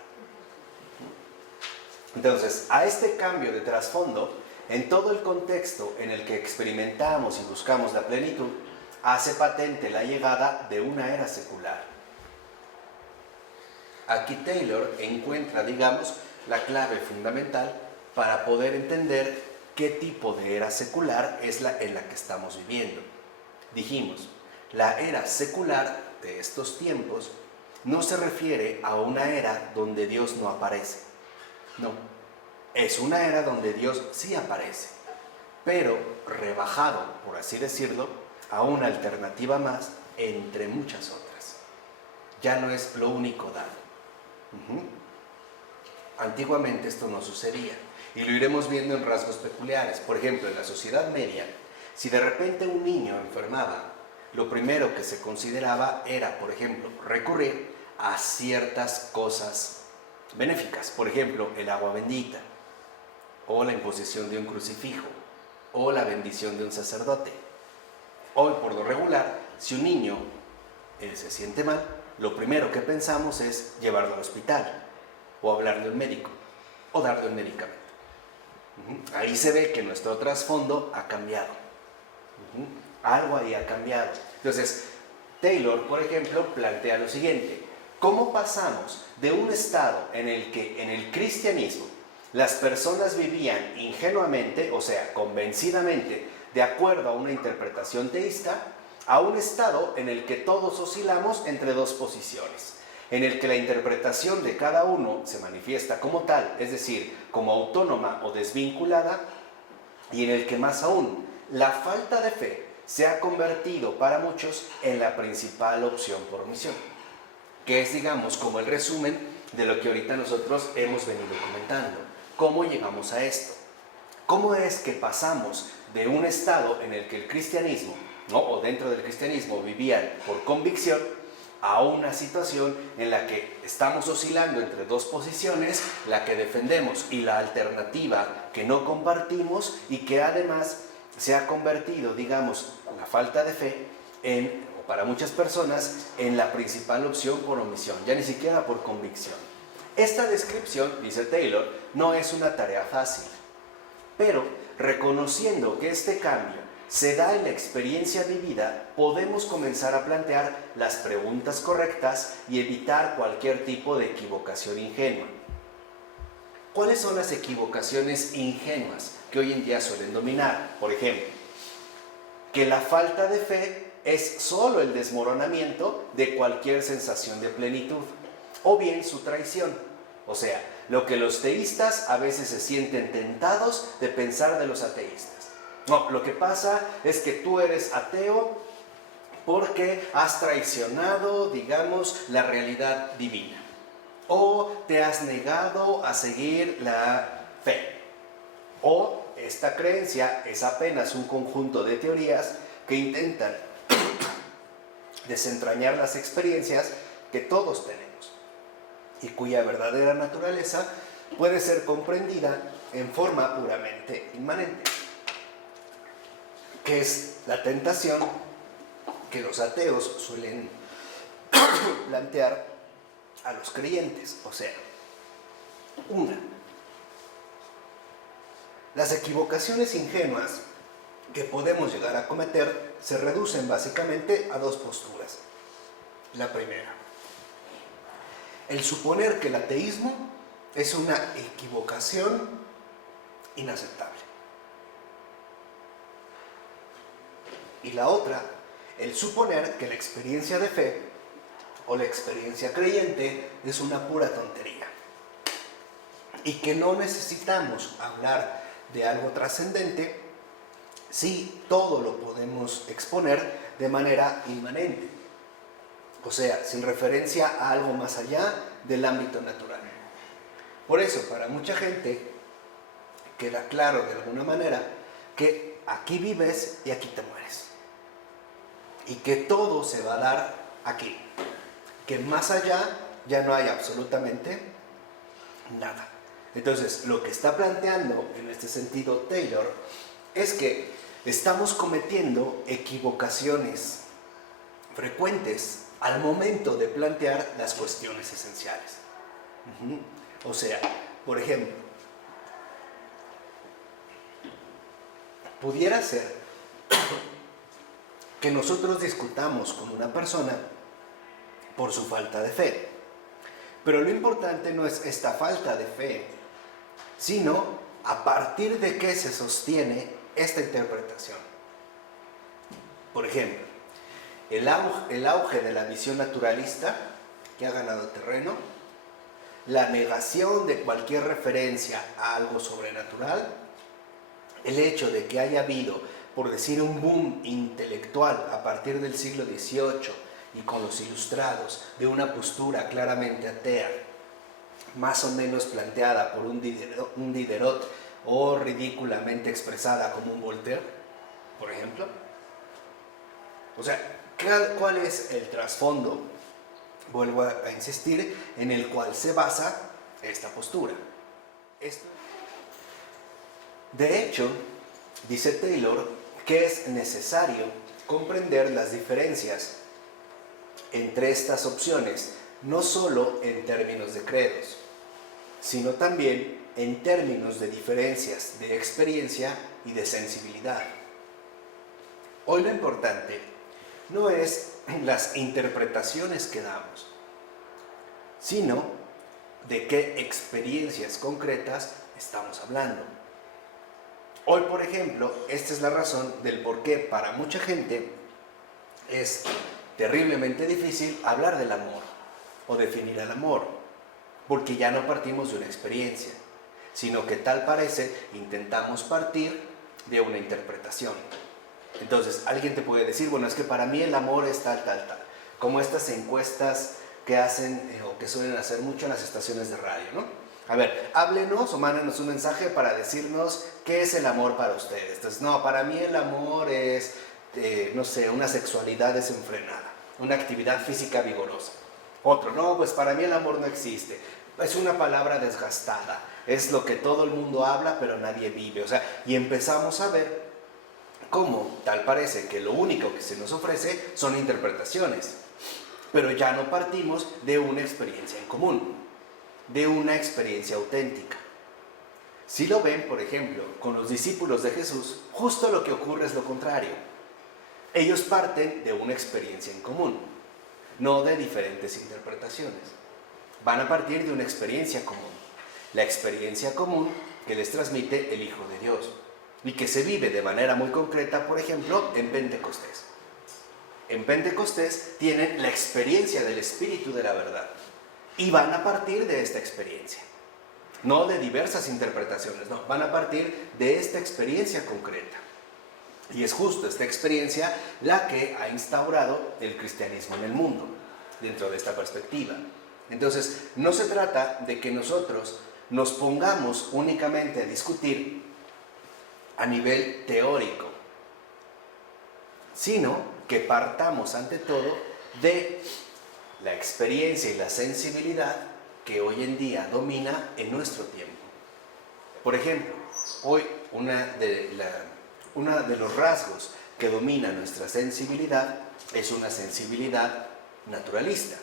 Entonces, a este cambio de trasfondo, en todo el contexto en el que experimentamos y buscamos la plenitud, hace patente la llegada de una era secular. Aquí Taylor encuentra, la clave fundamental para poder entender qué tipo de era secular es en la que estamos viviendo. Dijimos, la era secular de estos tiempos no se refiere a una era donde Dios no aparece. No, es una era donde Dios sí aparece, pero rebajado, por así decirlo, a una alternativa más entre muchas otras. Ya no es lo único dado. Antiguamente esto no sucedía, y lo iremos viendo en rasgos peculiares. Por ejemplo, en la Sociedad Media, si de repente un niño enfermaba, lo primero que se consideraba era, por ejemplo, recurrir a ciertas cosas benéficas. Por ejemplo, el agua bendita, o la imposición de un crucifijo, o la bendición de un sacerdote. Hoy, por lo regular, si un niño se siente mal, lo primero que pensamos es llevarlo al hospital, o hablarle a un médico, o darle un medicamento. Ahí se ve que nuestro trasfondo ha cambiado. Algo ahí ha cambiado. Entonces, Taylor, por ejemplo, plantea lo siguiente: ¿cómo pasamos de un estado en el que en el cristianismo las personas vivían ingenuamente, o sea, convencidamente, de acuerdo a una interpretación teísta, a un estado en el que todos oscilamos entre dos posiciones, en el que la interpretación de cada uno se manifiesta como tal, es decir, como autónoma o desvinculada, y en el que más aún la falta de fe se ha convertido para muchos en la principal opción por omisión, que es, como el resumen de lo que ahorita nosotros hemos venido comentando. ¿Cómo llegamos a esto? ¿Cómo es que pasamos de un estado en el que el cristianismo, o dentro del cristianismo, vivían por convicción, a una situación en la que estamos oscilando entre dos posiciones, la que defendemos y la alternativa que no compartimos y que además se ha convertido, digamos, la falta de fe o para muchas personas, en la principal opción por omisión, ya ni siquiera por convicción. Esta descripción, dice Taylor, no es una tarea fácil, pero reconociendo que este cambio se da en la experiencia vivida, podemos comenzar a plantear las preguntas correctas y evitar cualquier tipo de equivocación ingenua. ¿Cuáles son las equivocaciones ingenuas que hoy en día suelen dominar? Por ejemplo, que la falta de fe es solo el desmoronamiento de cualquier sensación de plenitud, o bien su traición. O sea, lo que los teístas a veces se sienten tentados de pensar de los ateístas. No, lo que pasa es que tú eres ateo porque has traicionado, digamos, la realidad divina. O te has negado a seguir la fe. O esta creencia es apenas un conjunto de teorías que intentan desentrañar las experiencias que todos tenemos y cuya verdadera naturaleza puede ser comprendida en forma puramente inmanente, que es la tentación que los ateos suelen plantear a los creyentes. O sea, las equivocaciones ingenuas que podemos llegar a cometer se reducen básicamente a dos posturas. La primera, el suponer que el ateísmo es una equivocación inaceptable. Y la otra, el suponer que la experiencia de fe o la experiencia creyente es una pura tontería y que no necesitamos hablar de algo trascendente si todo lo podemos exponer de manera inmanente, o sea, sin referencia a algo más allá del ámbito natural. Por eso, para mucha gente queda claro de alguna manera que aquí vives y aquí te mueres, y que todo se va a dar aquí, que más allá ya no hay absolutamente nada. Entonces, lo que está planteando en este sentido Taylor es que estamos cometiendo equivocaciones frecuentes al momento de plantear las cuestiones esenciales. O sea, por ejemplo, pudiera ser que nosotros discutamos con una persona por su falta de fe, pero lo importante no es esta falta de fe, sino a partir de qué se sostiene esta interpretación. Por ejemplo, el auge de la visión naturalista que ha ganado terreno, la negación de cualquier referencia a algo sobrenatural, el hecho de que haya habido, por decir, un boom intelectual a partir del siglo XVIII y con los ilustrados de una postura claramente atea, más o menos planteada por un Diderot o ridículamente expresada como un Voltaire, por ejemplo. O sea, ¿cuál es el trasfondo? Vuelvo a insistir, en el cual se basa esta postura. De hecho, dice Taylor que es necesario comprender las diferencias entre estas opciones, no solo en términos de credos, sino también en términos de diferencias de experiencia y de sensibilidad. Hoy lo importante no es las interpretaciones que damos, sino de qué experiencias concretas estamos hablando. Hoy, por ejemplo, esta es la razón del por qué para mucha gente es terriblemente difícil hablar del amor o definir el amor, porque ya no partimos de una experiencia, sino que tal parece intentamos partir de una interpretación. Entonces, alguien te puede decir, bueno, es que para mí el amor es tal, tal, tal, como estas encuestas que hacen o que suelen hacer mucho en las estaciones de radio, ¿no? A ver, háblenos o mándenos un mensaje para decirnos qué es el amor para ustedes. Entonces, no, para mí el amor es, no sé, una sexualidad desenfrenada. una actividad física vigorosa. Otro, no, pues para mí el amor no existe. Es una palabra desgastada. Es lo que todo el mundo habla, pero nadie vive. O sea, y empezamos a ver cómo tal parece que lo único que se nos ofrece son interpretaciones. Pero ya no partimos de una experiencia en común, de una experiencia auténtica. Si lo ven, por ejemplo, con los discípulos de Jesús, justo lo que ocurre es lo contrario. Ellos parten de una experiencia en común, no de diferentes interpretaciones. Van a partir de una experiencia común, la experiencia común que les transmite el Hijo de Dios y que se vive de manera muy concreta, por ejemplo, en Pentecostés. En Pentecostés tienen la experiencia del Espíritu de la verdad y van a partir de esta experiencia. No de diversas interpretaciones, no, van a partir de esta experiencia concreta. Y es justo esta experiencia la que ha instaurado el cristianismo en el mundo, dentro de esta perspectiva. Entonces, no se trata de que nosotros nos pongamos únicamente a discutir a nivel teórico, sino que partamos ante todo de la experiencia y la sensibilidad que hoy en día domina en nuestro tiempo. Por ejemplo, hoy uno de los rasgos que domina nuestra sensibilidad es una sensibilidad naturalista.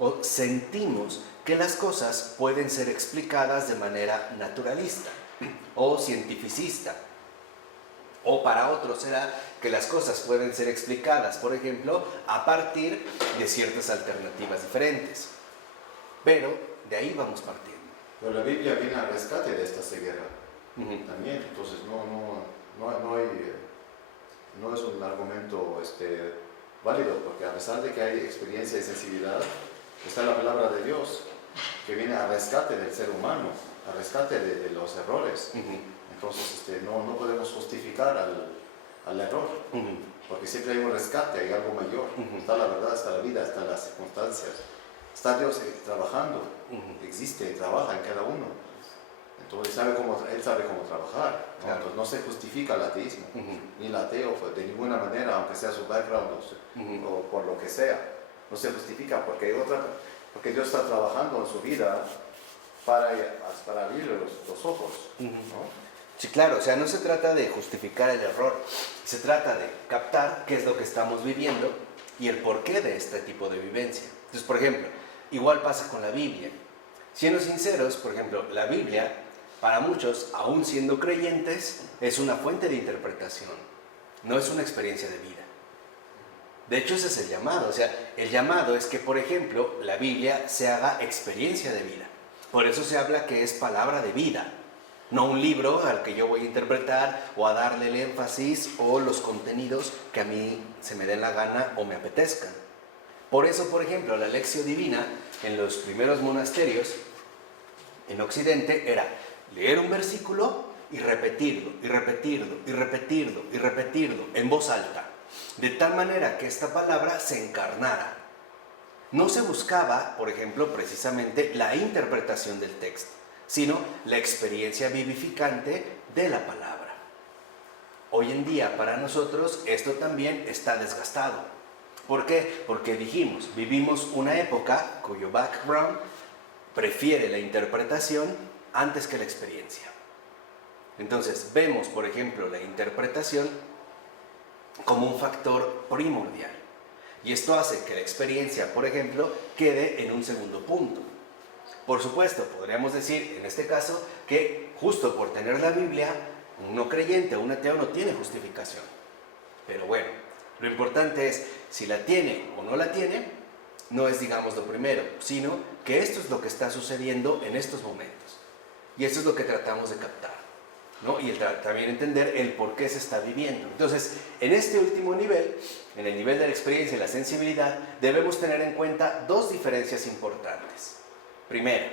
O sentimos que las cosas pueden ser explicadas de manera naturalista o cientificista. O para otros será que las cosas pueden ser explicadas, por ejemplo, a partir de ciertas alternativas diferentes. Pero de ahí vamos partiendo. Pero la Biblia viene al rescate de esta ceguera también, entonces no es un argumento válido, porque a pesar de que hay experiencia y sensibilidad, está la palabra de Dios que viene al rescate del ser humano, al rescate de los errores. Entonces no podemos justificar al error, porque siempre hay un rescate, hay algo mayor. Está la verdad, está la vida, están las circunstancias. Está Dios trabajando, existe y trabaja en cada uno. Entonces Él sabe cómo trabajar. ¿No? Claro. Entonces no se justifica el ateísmo, ni el ateo, pues, de ninguna manera, aunque sea su background o por lo que sea. No se justifica porque Dios está trabajando en su vida para abrirle los ojos. ¿No? Sí, claro, o sea, no se trata de justificar el error, se trata de captar qué es lo que estamos viviendo y el porqué de este tipo de vivencia. Entonces, por ejemplo, igual pasa con la Biblia. Siendo sinceros, por ejemplo, la Biblia, para muchos, aún siendo creyentes, es una fuente de interpretación, no es una experiencia de vida. De hecho, ese es el llamado, o sea, el llamado es que, por ejemplo, la Biblia se haga experiencia de vida. Por eso se habla que es palabra de vida, no un libro al que yo voy a interpretar o a darle el énfasis o los contenidos que a mí se me den la gana o me apetezcan. Por eso, por ejemplo, la Lectio Divina en los primeros monasterios en Occidente era leer un versículo y repetirlo, y repetirlo, y repetirlo, y repetirlo en voz alta, de tal manera que esta palabra se encarnara. No se buscaba, por ejemplo, precisamente la interpretación del texto, sino la experiencia vivificante de la palabra. Hoy en día, para nosotros, esto también está desgastado. ¿Por qué? Porque vivimos una época cuyo background prefiere la interpretación antes que la experiencia. Entonces, vemos, por ejemplo, la interpretación como un factor primordial. Y esto hace que la experiencia, por ejemplo, quede en un segundo punto. Por supuesto, podríamos decir, en este caso, que justo por tener la Biblia, un no creyente o un ateo no tiene justificación. Pero bueno, lo importante es, si la tiene o no la tiene, no es, digamos, lo primero, sino que esto es lo que está sucediendo en estos momentos. Y esto es lo que tratamos de captar, ¿no? Y también entender el por qué se está viviendo. Entonces, en este último nivel, en el nivel de la experiencia y la sensibilidad, debemos tener en cuenta dos diferencias importantes. Primero,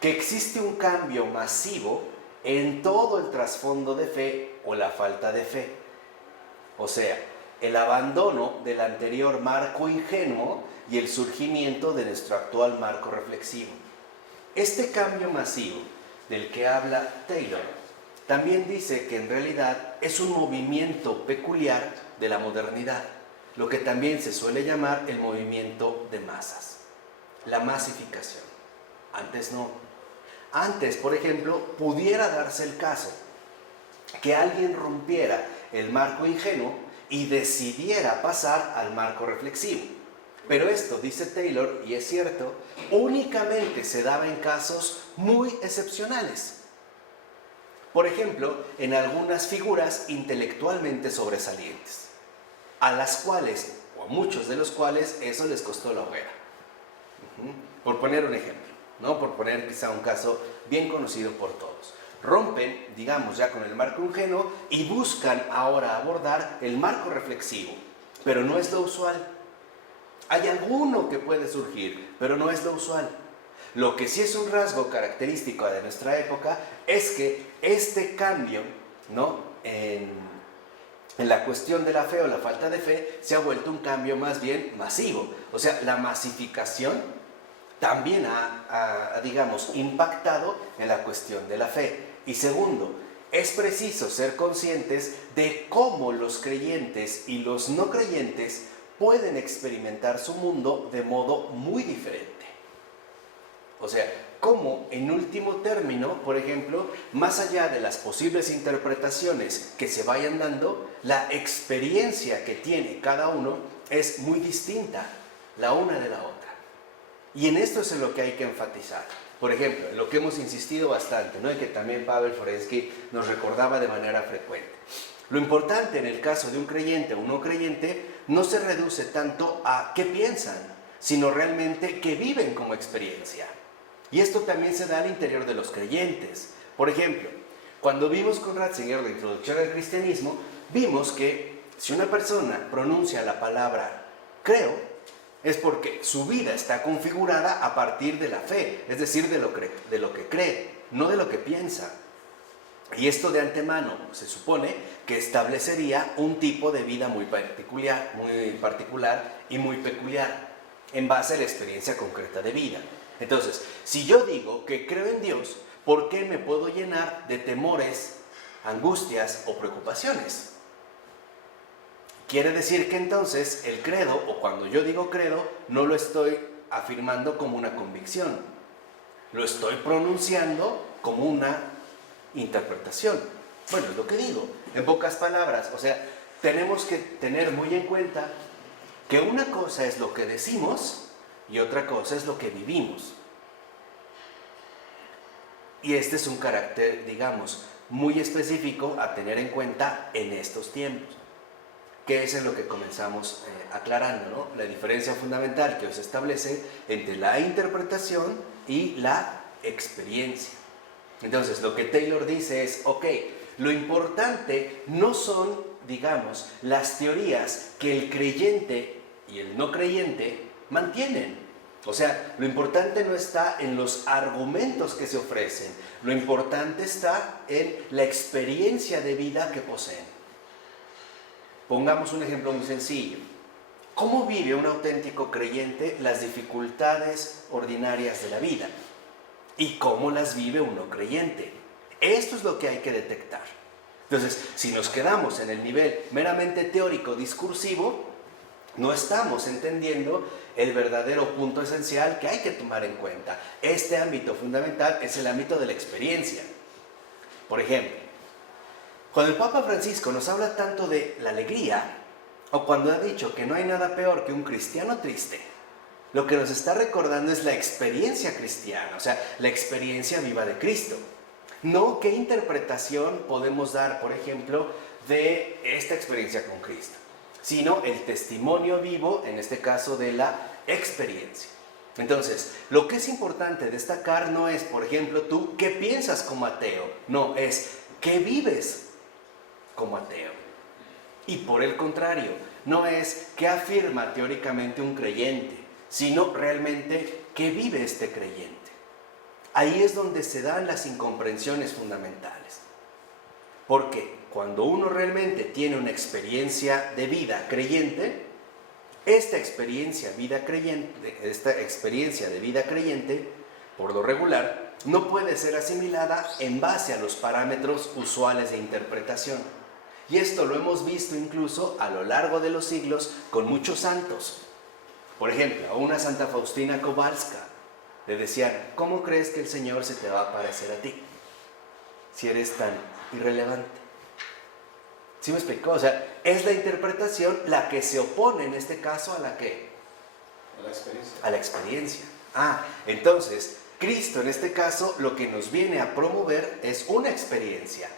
que existe un cambio masivo en todo el trasfondo de fe o la falta de fe. O sea, el abandono del anterior marco ingenuo y el surgimiento de nuestro actual marco reflexivo. Este cambio masivo del que habla Taylor también dice que en realidad es un movimiento peculiar de la modernidad, lo que también se suele llamar el movimiento de masas, la masificación. Antes no. Antes, por ejemplo, pudiera darse el caso que alguien rompiera el marco ingenuo y decidiera pasar al marco reflexivo. Pero esto, dice Taylor, y es cierto, únicamente se daba en casos muy excepcionales. Por ejemplo, en algunas figuras intelectualmente sobresalientes, a las cuales, o a muchos de los cuales, eso les costó la hoguera. Por poner un ejemplo, ¿no? Por poner quizá un caso bien conocido por todos. Rompen, digamos, ya con el marco ingenuo y buscan ahora abordar el marco reflexivo, pero no es lo usual. Hay alguno que puede surgir, pero no es lo usual. Lo que sí es un rasgo característico de nuestra época es que este cambio, ¿no?, en la cuestión de la fe o la falta de fe se ha vuelto un cambio más bien masivo. O sea, la masificación también digamos, impactado en la cuestión de la fe. Y segundo, es preciso ser conscientes de cómo los creyentes y los no creyentes pueden experimentar su mundo de modo muy diferente. O sea, cómo en último término, por ejemplo, más allá de las posibles interpretaciones que se vayan dando, la experiencia que tiene cada uno es muy distinta la una de la otra. Y en esto es en lo que hay que enfatizar. Por ejemplo, en lo que hemos insistido bastante, ¿no?, y que también Pavel Forensky nos recordaba de manera frecuente. Lo importante en el caso de un creyente o un no creyente no se reduce tanto a qué piensan, sino realmente qué viven como experiencia. Y esto también se da al interior de los creyentes. Por ejemplo, cuando vimos con Ratzinger la introducción al cristianismo, vimos que si una persona pronuncia la palabra creo, es porque su vida está configurada a partir de la fe, es decir, de lo que cree, no de lo que piensa. Y esto de antemano se supone que establecería un tipo de vida muy particular y muy peculiar, en base a la experiencia concreta de vida. Entonces, si yo digo que creo en Dios, ¿por qué me puedo llenar de temores, angustias o preocupaciones? Quiere decir que entonces el credo, o cuando yo digo credo, no lo estoy afirmando como una convicción, lo estoy pronunciando como una interpretación. Bueno, es lo que digo, en pocas palabras. O sea, tenemos que tener muy en cuenta que una cosa es lo que decimos y otra cosa es lo que vivimos. Y este es un carácter, digamos, muy específico a tener en cuenta en estos tiempos, que es en lo que comenzamos aclarando, ¿no? La diferencia fundamental que se establece entre la interpretación y la experiencia. Entonces, lo que Taylor dice es, ok, lo importante no son, digamos, las teorías que el creyente y el no creyente mantienen. O sea, lo importante no está en los argumentos que se ofrecen, lo importante está en la experiencia de vida que poseen. Pongamos un ejemplo muy sencillo. ¿Cómo vive un auténtico creyente las dificultades ordinarias de la vida? ¿Y cómo las vive un no creyente? Esto es lo que hay que detectar. Entonces, si nos quedamos en el nivel meramente teórico discursivo, no estamos entendiendo el verdadero punto esencial que hay que tomar en cuenta. Este ámbito fundamental es el ámbito de la experiencia. Por ejemplo, cuando el Papa Francisco nos habla tanto de la alegría, o cuando ha dicho que no hay nada peor que un cristiano triste, lo que nos está recordando es la experiencia cristiana, o sea, la experiencia viva de Cristo. No qué interpretación podemos dar, por ejemplo, de esta experiencia con Cristo, sino el testimonio vivo, en este caso, de la experiencia. Entonces, lo que es importante destacar no es, por ejemplo, tú qué piensas como ateo, no, es qué vives como ateo. Y por el contrario, no es qué afirma teóricamente un creyente, sino realmente qué vive este creyente. Ahí es donde se dan las incomprensiones fundamentales. Porque cuando uno realmente tiene una experiencia de vida creyente, esta experiencia de vida creyente, por lo regular, no puede ser asimilada en base a los parámetros usuales de interpretación. Y esto lo hemos visto incluso a lo largo de los siglos con muchos santos. Por ejemplo, a una Santa Faustina Kowalska le decían, ¿cómo crees que el Señor se te va a aparecer a ti si eres tan irrelevante? ¿Sí me explicó? O sea, es la interpretación la que se opone en este caso a la que... A la experiencia. A la experiencia. Entonces, Cristo en este caso lo que nos viene a promover es una experiencia.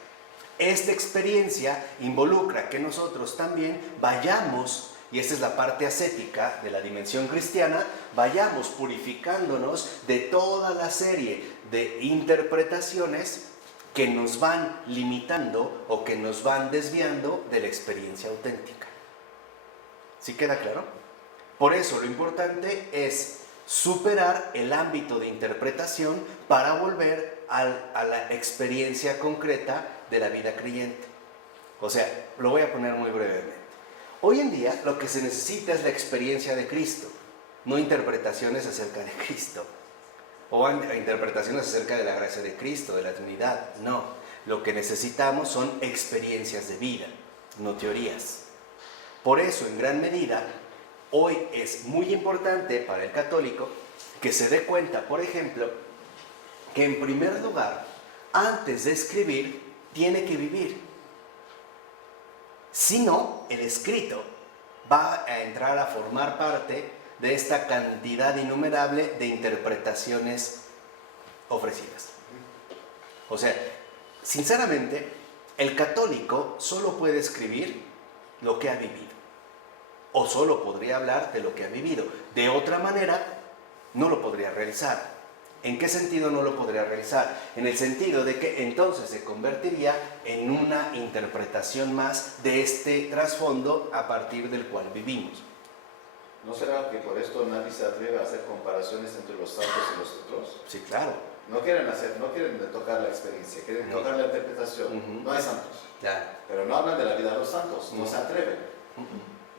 Esta experiencia involucra que nosotros también vayamos, y esta es la parte ascética de la dimensión cristiana, vayamos purificándonos de toda la serie de interpretaciones que nos van limitando o que nos van desviando de la experiencia auténtica. ¿Sí queda claro? Por eso lo importante es superar el ámbito de interpretación para volver a la experiencia concreta de la vida creyente. O sea, lo voy a poner muy brevemente. Hoy en día lo que se necesita es la experiencia de Cristo, no interpretaciones acerca de Cristo o interpretaciones acerca de la gracia de Cristo, de la Trinidad. No, lo que necesitamos son experiencias de vida, no teorías. Por eso, en gran medida, hoy es muy importante para el católico que se dé cuenta, por ejemplo, que en primer lugar, antes de escribir, tiene que vivir. Si no, el escrito va a entrar a formar parte de esta cantidad innumerable de interpretaciones ofrecidas. O sea, sinceramente, el católico solo puede escribir lo que ha vivido. O solo podría hablar de lo que ha vivido. De otra manera, no lo podría realizar. ¿En qué sentido no lo podría realizar? En el sentido de que entonces se convertiría en una interpretación más de este trasfondo a partir del cual vivimos. ¿No será que por esto nadie se atreve a hacer comparaciones entre los santos y los otros? Sí, claro. No quieren tocar la experiencia, quieren tocar la interpretación. No hay santos. Claro. Pero no hablan de la vida de los santos, no se atreven.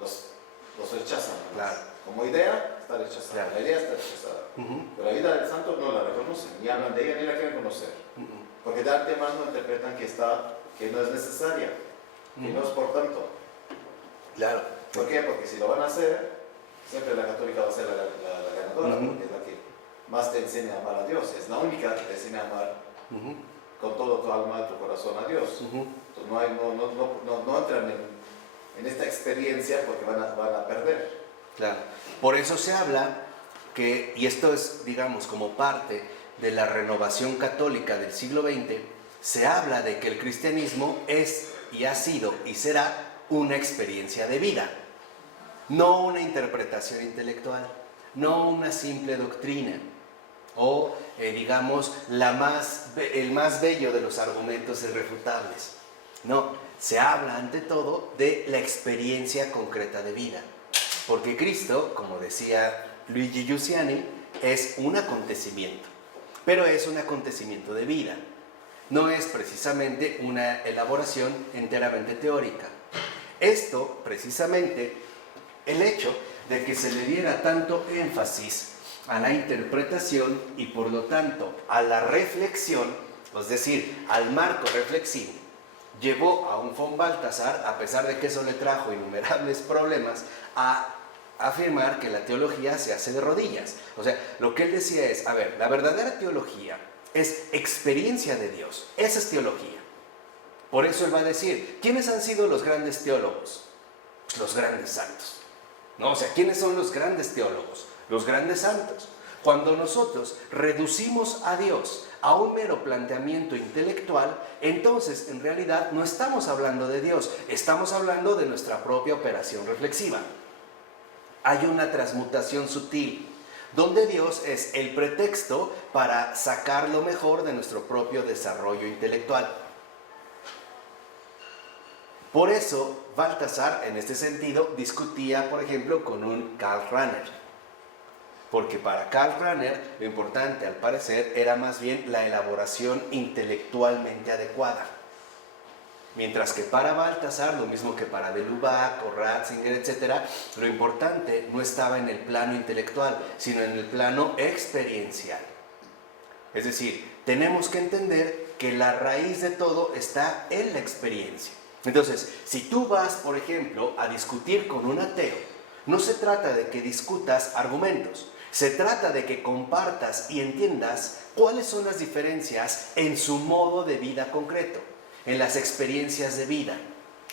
Los rechazan. Claro. Como idea está rechazada, Claro. la idea está rechazada. Pero la vida del santo no la reconocen, ni hablan de ella ni la quieren conocer. Porque de antemano interpretan que no es necesaria, que no es por tanto. Claro. ¿Por qué? Porque si lo van a hacer, siempre la católica va a ser la ganadora, porque es la que más te enseña a amar a Dios. Es la única que te enseña a amar con todo tu alma, tu corazón a Dios. Entonces no entran en esta experiencia porque van a perder. Claro. Por eso se habla que, y esto es, digamos, como parte de la renovación católica del siglo XX, se habla de que el cristianismo es y ha sido y será una experiencia de vida, no una interpretación intelectual, no una simple doctrina o, digamos, el más bello de los argumentos irrefutables. No, se habla ante todo de la experiencia concreta de vida. Porque Cristo, como decía Luigi Giussiani, es un acontecimiento, pero es un acontecimiento de vida. No es precisamente una elaboración enteramente teórica. Esto, precisamente, el hecho de que se le diera tanto énfasis a la interpretación y por lo tanto a la reflexión, es decir, al marco reflexivo, llevó a un von Balthasar, a pesar de que eso le trajo innumerables problemas, a afirmar que la teología se hace de rodillas. O sea, lo que él decía es, a ver, la verdadera teología es experiencia de Dios. Esa es teología. Por eso él va a decir, ¿quiénes han sido los grandes teólogos? Pues los grandes santos. ¿No? O sea, ¿quiénes son los grandes teólogos? Los grandes santos. Cuando nosotros reducimos a Dios a un mero planteamiento intelectual, entonces en realidad no estamos hablando de Dios, estamos hablando de nuestra propia operación reflexiva. Hay una transmutación sutil, donde Dios es el pretexto para sacar lo mejor de nuestro propio desarrollo intelectual. Por eso, Balthasar, en este sentido, discutía, por ejemplo, con un Karl Rahner. Porque para Karl Rahner, lo importante, al parecer, era más bien la elaboración intelectualmente adecuada. Mientras que para Balthasar, lo mismo que para de Lubac o Ratzinger, etc., lo importante no estaba en el plano intelectual, sino en el plano experiencial. Es decir, tenemos que entender que la raíz de todo está en la experiencia. Entonces, si tú vas, por ejemplo, a discutir con un ateo, no se trata de que discutas argumentos, se trata de que compartas y entiendas cuáles son las diferencias en su modo de vida concreto, en las experiencias de vida,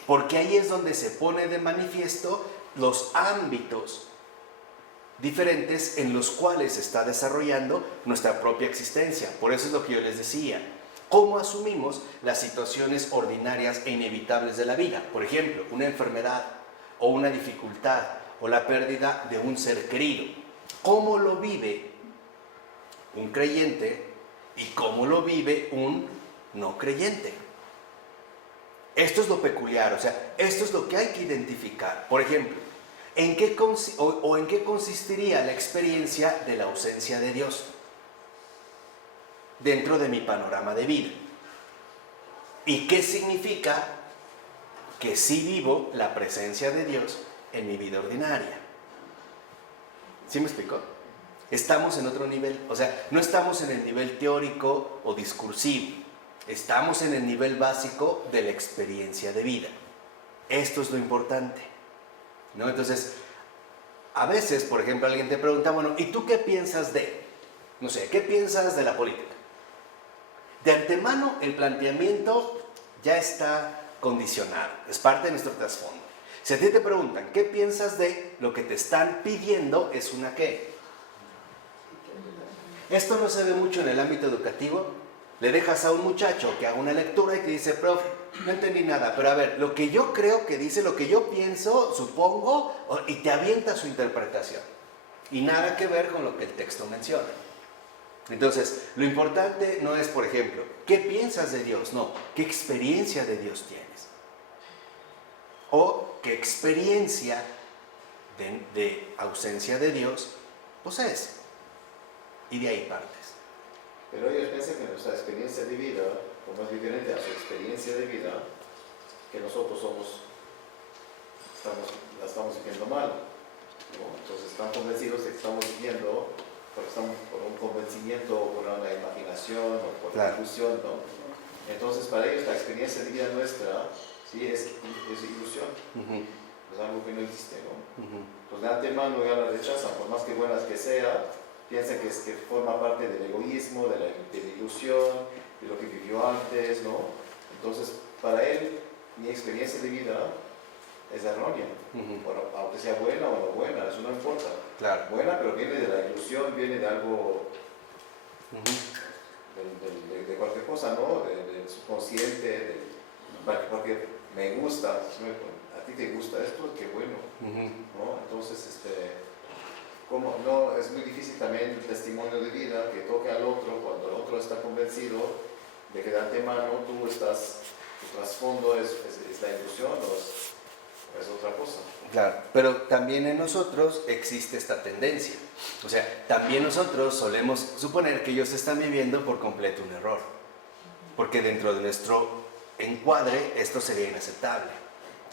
porque ahí es donde se pone de manifiesto los ámbitos diferentes en los cuales se está desarrollando nuestra propia existencia. Por eso es lo que yo les decía. ¿Cómo asumimos las situaciones ordinarias e inevitables de la vida? Por ejemplo, una enfermedad o una dificultad o la pérdida de un ser querido. ¿Cómo lo vive un creyente y cómo lo vive un no creyente? Esto es lo peculiar, o sea, esto es lo que hay que identificar. Por ejemplo, ¿en qué consistiría la experiencia de la ausencia de Dios dentro de mi panorama de vida? ¿Y qué significa que sí vivo la presencia de Dios en mi vida ordinaria? ¿Sí me explico? Estamos en otro nivel, o sea, no estamos en el nivel teórico o discursivo, estamos en el nivel básico de la experiencia de vida. Esto es lo importante, ¿no? Entonces, a veces, por ejemplo, alguien te pregunta, bueno, ¿y tú qué piensas de? No sé, ¿qué piensas de la política? De antemano, el planteamiento ya está condicionado, es parte de nuestro trasfondo. Si a ti te preguntan, ¿qué piensas de? Lo que te están pidiendo es una ¿qué? Esto no se ve mucho en el ámbito educativo. Le dejas a un muchacho que haga una lectura y te dice, profe, no entendí nada, pero a ver, lo que yo creo que dice, lo que yo pienso, supongo, y te avienta su interpretación. Y nada que ver con lo que el texto menciona. Entonces, lo importante no es, por ejemplo, ¿qué piensas de Dios? No, ¿qué experiencia de Dios tienes? O ¿qué experiencia de ausencia de Dios posees? Y de ahí partes. Pero ellos piensan que nuestra experiencia de vida, como es diferente a su experiencia de vida, que nosotros la estamos viviendo mal, ¿no? Entonces están convencidos de que estamos viviendo, porque estamos por un convencimiento, por una imaginación o por una ilusión, ¿no? Entonces para ellos la experiencia de vida nuestra, sí, es ilusión, es algo que no existe, ¿no? Pues de antemano ya la rechazan, por más que buenas que sea, piensa que forma parte del egoísmo, de la ilusión, de lo que vivió antes, ¿no? Entonces, para él, mi experiencia de vida es errónea. Bueno, aunque sea buena o no buena, eso no importa. Claro. Buena, pero viene de la ilusión, viene de algo, de cualquier cosa, ¿no? Del subconsciente, porque me gusta, a ti te gusta esto, qué bueno, ¿no? Entonces, como no, es muy difícil también el testimonio de vida que toque al otro cuando el otro está convencido de que de antemano tu trasfondo es la ilusión o es otra cosa. Claro, pero también en nosotros existe esta tendencia. O sea, también nosotros solemos suponer que ellos están viviendo por completo un error. Porque dentro de nuestro encuadre esto sería inaceptable.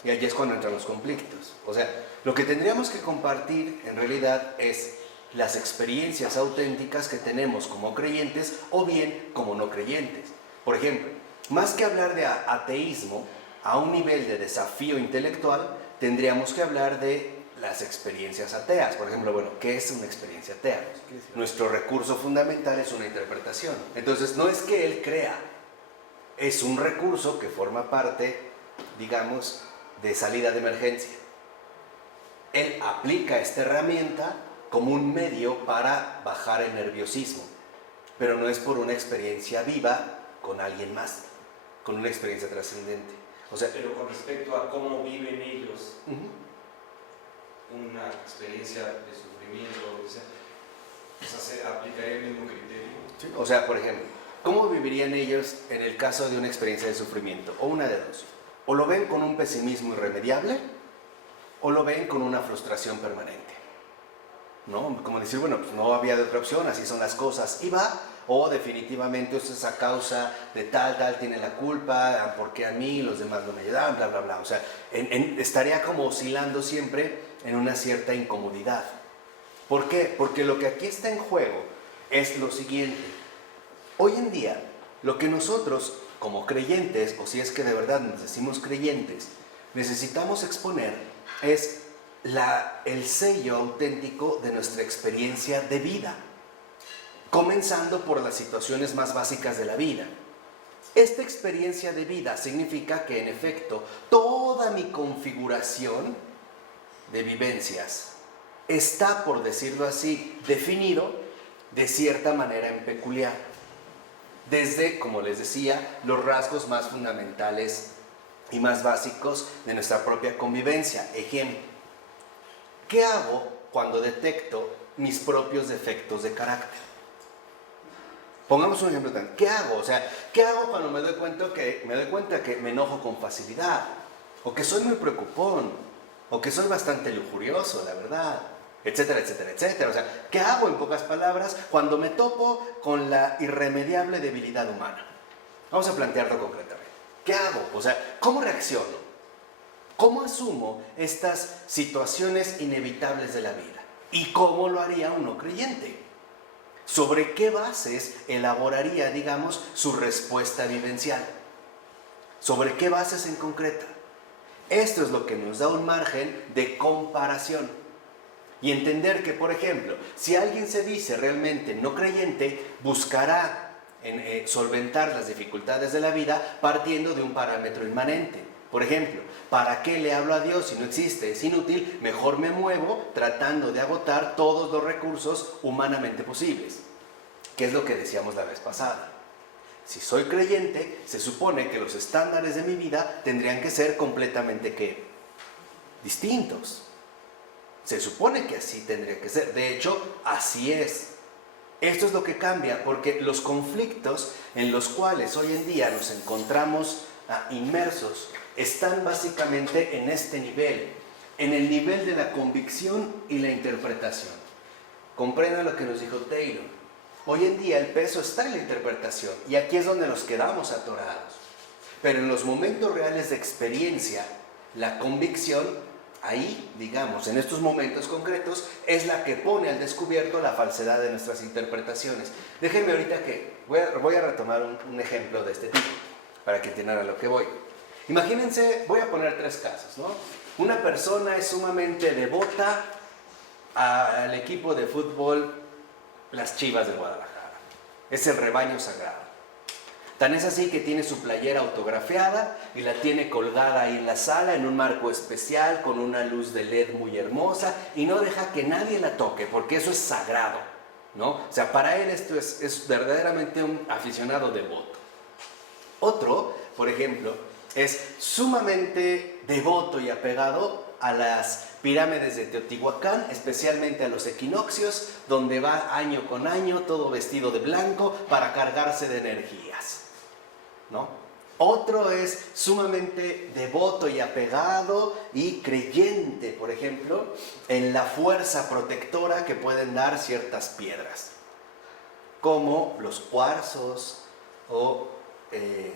Y allí es cuando entran los conflictos. O sea, lo que tendríamos que compartir en realidad es las experiencias auténticas que tenemos como creyentes o bien como no creyentes. Por ejemplo, más que hablar de ateísmo a un nivel de desafío intelectual, tendríamos que hablar de las experiencias ateas. Por ejemplo, bueno, ¿qué es una experiencia atea? Nuestro recurso fundamental es una interpretación. Entonces, no es que él crea, es un recurso que forma parte, digamos, de salida de emergencia. Él aplica esta herramienta como un medio para bajar el nerviosismo, pero no es por una experiencia viva con alguien más, con una experiencia trascendente. O sea, pero con respecto a cómo viven ellos una experiencia de sufrimiento, o sea, se aplicaría el mismo criterio. ¿sí? O sea, por ejemplo, ¿cómo vivirían ellos en el caso de una experiencia de sufrimiento? O una de dos. O lo ven con un pesimismo irremediable, o lo ven con una frustración permanente. ¿No? Como decir, bueno, pues no había de otra opción, así son las cosas, y va, o definitivamente esto es a causa de tal tiene la culpa, porque a mí los demás no me ayudaban, bla, bla, bla. O sea, estaría como oscilando siempre en una cierta incomodidad. ¿Por qué? Porque lo que aquí está en juego es lo siguiente. Hoy en día, lo que nosotros como creyentes, o si es que de verdad nos decimos creyentes, necesitamos exponer es el sello auténtico de nuestra experiencia de vida, comenzando por las situaciones más básicas de la vida. Esta experiencia de vida significa que en efecto toda mi configuración de vivencias está, por decirlo así, definido de cierta manera en peculiar. Desde, como les decía, los rasgos más fundamentales y más básicos de nuestra propia convivencia. Ejemplo, ¿qué hago cuando detecto mis propios defectos de carácter? Pongamos un ejemplo también. ¿Qué hago? O sea, ¿qué hago cuando me doy cuenta que me enojo con facilidad? O que soy muy preocupón. O que soy bastante lujurioso, la verdad. Etcétera, etcétera, etcétera. O sea, ¿qué hago en pocas palabras cuando me topo con la irremediable debilidad humana? Vamos a plantearlo concretamente. ¿Qué hago? O sea, ¿cómo reacciono? ¿Cómo asumo estas situaciones inevitables de la vida? ¿Y cómo lo haría un no creyente? ¿Sobre qué bases elaboraría, digamos, su respuesta vivencial? ¿Sobre qué bases en concreta? Esto es lo que nos da un margen de comparación. Y entender que, por ejemplo, si alguien se dice realmente no creyente, buscará solventar las dificultades de la vida partiendo de un parámetro inmanente. Por ejemplo, ¿para qué le hablo a Dios si no existe? Es inútil, mejor me muevo tratando de agotar todos los recursos humanamente posibles. ¿Qué es lo que decíamos la vez pasada? Si soy creyente, se supone que los estándares de mi vida tendrían que ser completamente ¿qué? Distintos. Se supone que así tendría que ser. De hecho, así es. Esto es lo que cambia, porque los conflictos en los cuales hoy en día nos encontramos inmersos están básicamente en este nivel, en el nivel de la convicción y la interpretación. Comprendan lo que nos dijo Taylor. Hoy en día el peso está en la interpretación y aquí es donde nos quedamos atorados. Pero en los momentos reales de experiencia, la convicción, ahí, digamos, en estos momentos concretos, es la que pone al descubierto la falsedad de nuestras interpretaciones. Déjenme ahorita que voy a retomar un ejemplo de este tipo, para que entiendan a lo que voy. Imagínense, voy a poner 3 casos, ¿no? Una persona es sumamente devota al equipo de fútbol, las Chivas de Guadalajara. Es el rebaño sagrado. Tan es así que tiene su playera autografiada y la tiene colgada ahí en la sala en un marco especial con una luz de LED muy hermosa y no deja que nadie la toque porque eso es sagrado, ¿no? O sea, para él esto es verdaderamente un aficionado devoto. Otro, por ejemplo, es sumamente devoto y apegado a las pirámides de Teotihuacán, especialmente a los equinoccios, donde va año con año todo vestido de blanco para cargarse de energías, ¿no? Otro es sumamente devoto y apegado y creyente, por ejemplo, en la fuerza protectora que pueden dar ciertas piedras, como los cuarzos o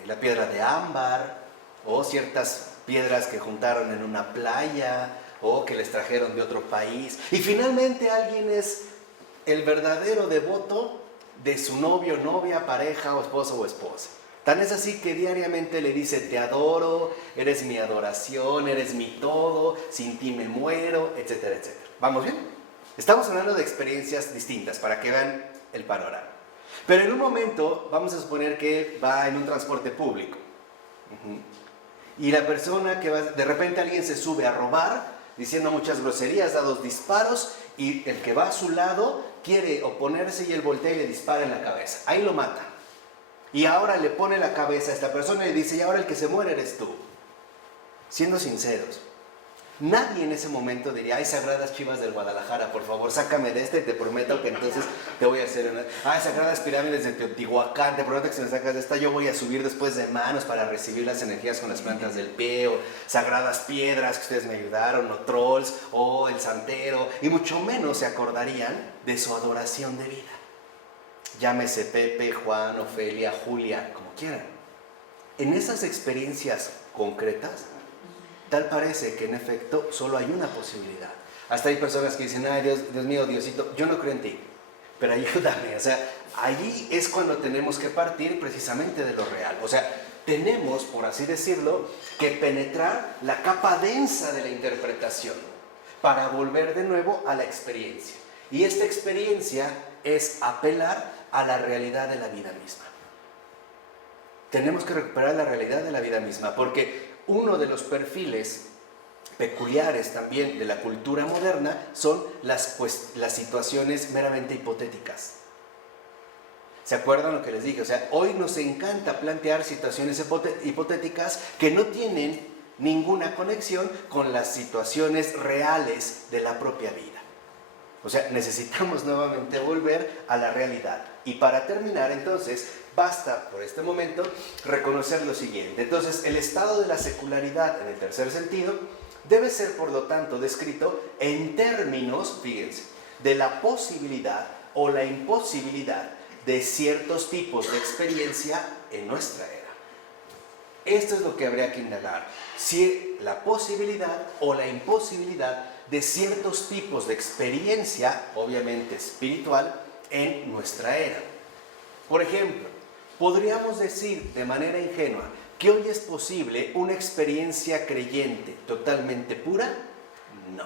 la piedra de ámbar o ciertas piedras que juntaron en una playa o que les trajeron de otro país. Y finalmente alguien es el verdadero devoto de su novio, novia, pareja o esposo o esposa. Tan es así que diariamente le dice: te adoro, eres mi adoración, eres mi todo, sin ti me muero, etcétera, etcétera. ¿Vamos bien? Estamos hablando de experiencias distintas para que vean el panorama. Pero en un momento vamos a suponer que va en un transporte público. Y la persona que va, de repente alguien se sube a robar, diciendo muchas groserías, da 2 disparos, y el que va a su lado quiere oponerse y él voltea y le dispara en la cabeza. Ahí lo mata. Y ahora le pone la cabeza a esta persona y le dice: y ahora el que se muere eres tú. Siendo sinceros, nadie en ese momento diría: ay, sagradas Chivas del Guadalajara, por favor, sácame de este y te prometo que entonces te voy a hacer una... ay, sagradas pirámides de Teotihuacán, te prometo que si me sacas de esta yo voy a subir después de manos para recibir las energías con las plantas del pie, o sagradas piedras que ustedes me ayudaron, o trolls, o el santero, y mucho menos se acordarían de su adoración de vida. Llámese Pepe, Juan, Ofelia, Julia, como quieran. En esas experiencias concretas, tal parece que en efecto solo hay una posibilidad. Hasta hay personas que dicen: ay, Dios mío, Diosito, yo no creo en ti, pero ayúdame. O sea, allí es cuando tenemos que partir precisamente de lo real. O sea, tenemos, por así decirlo, que penetrar la capa densa de la interpretación para volver de nuevo a la experiencia. Y esta experiencia es apelar a la realidad de la vida misma. Tenemos que recuperar la realidad de la vida misma, porque uno de los perfiles peculiares también de la cultura moderna son las situaciones meramente hipotéticas. ¿Se acuerdan lo que les dije? O sea, hoy nos encanta plantear situaciones hipotéticas que no tienen ninguna conexión con las situaciones reales de la propia vida. O sea, necesitamos nuevamente volver a la realidad. Y para terminar, entonces, basta por este momento reconocer lo siguiente. Entonces, el estado de la secularidad en el tercer sentido debe ser, por lo tanto, descrito en términos, fíjense, de la posibilidad o la imposibilidad de ciertos tipos de experiencia en nuestra era. Esto es lo que habría que indagar, si la posibilidad o la imposibilidad de ciertos tipos de experiencia, obviamente espiritual, en nuestra era. Por ejemplo, podríamos decir de manera ingenua que hoy es posible una experiencia creyente totalmente pura. No.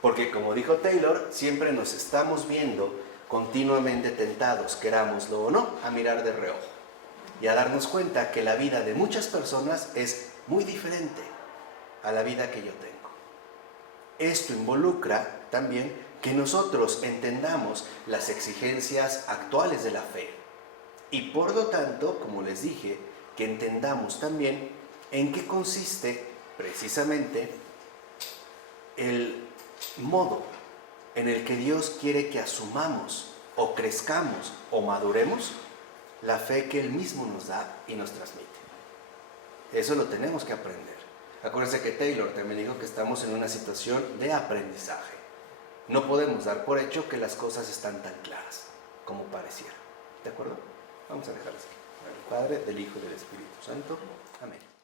Porque como dijo Taylor, siempre nos estamos viendo continuamente tentados, querámoslo o no, a mirar de reojo y a darnos cuenta que la vida de muchas personas es muy diferente a la vida que yo tengo. Esto involucra también que nosotros entendamos las exigencias actuales de la fe y por lo tanto, como les dije, que entendamos también en qué consiste precisamente el modo en el que Dios quiere que asumamos o crezcamos o maduremos la fe que Él mismo nos da y nos transmite. Eso lo tenemos que aprender. Acuérdense que Taylor también dijo que estamos en una situación de aprendizaje. No podemos dar por hecho que las cosas están tan claras como pareciera. ¿De acuerdo? Vamos a dejar así. Del Padre, del Hijo y del Espíritu Santo. Amén.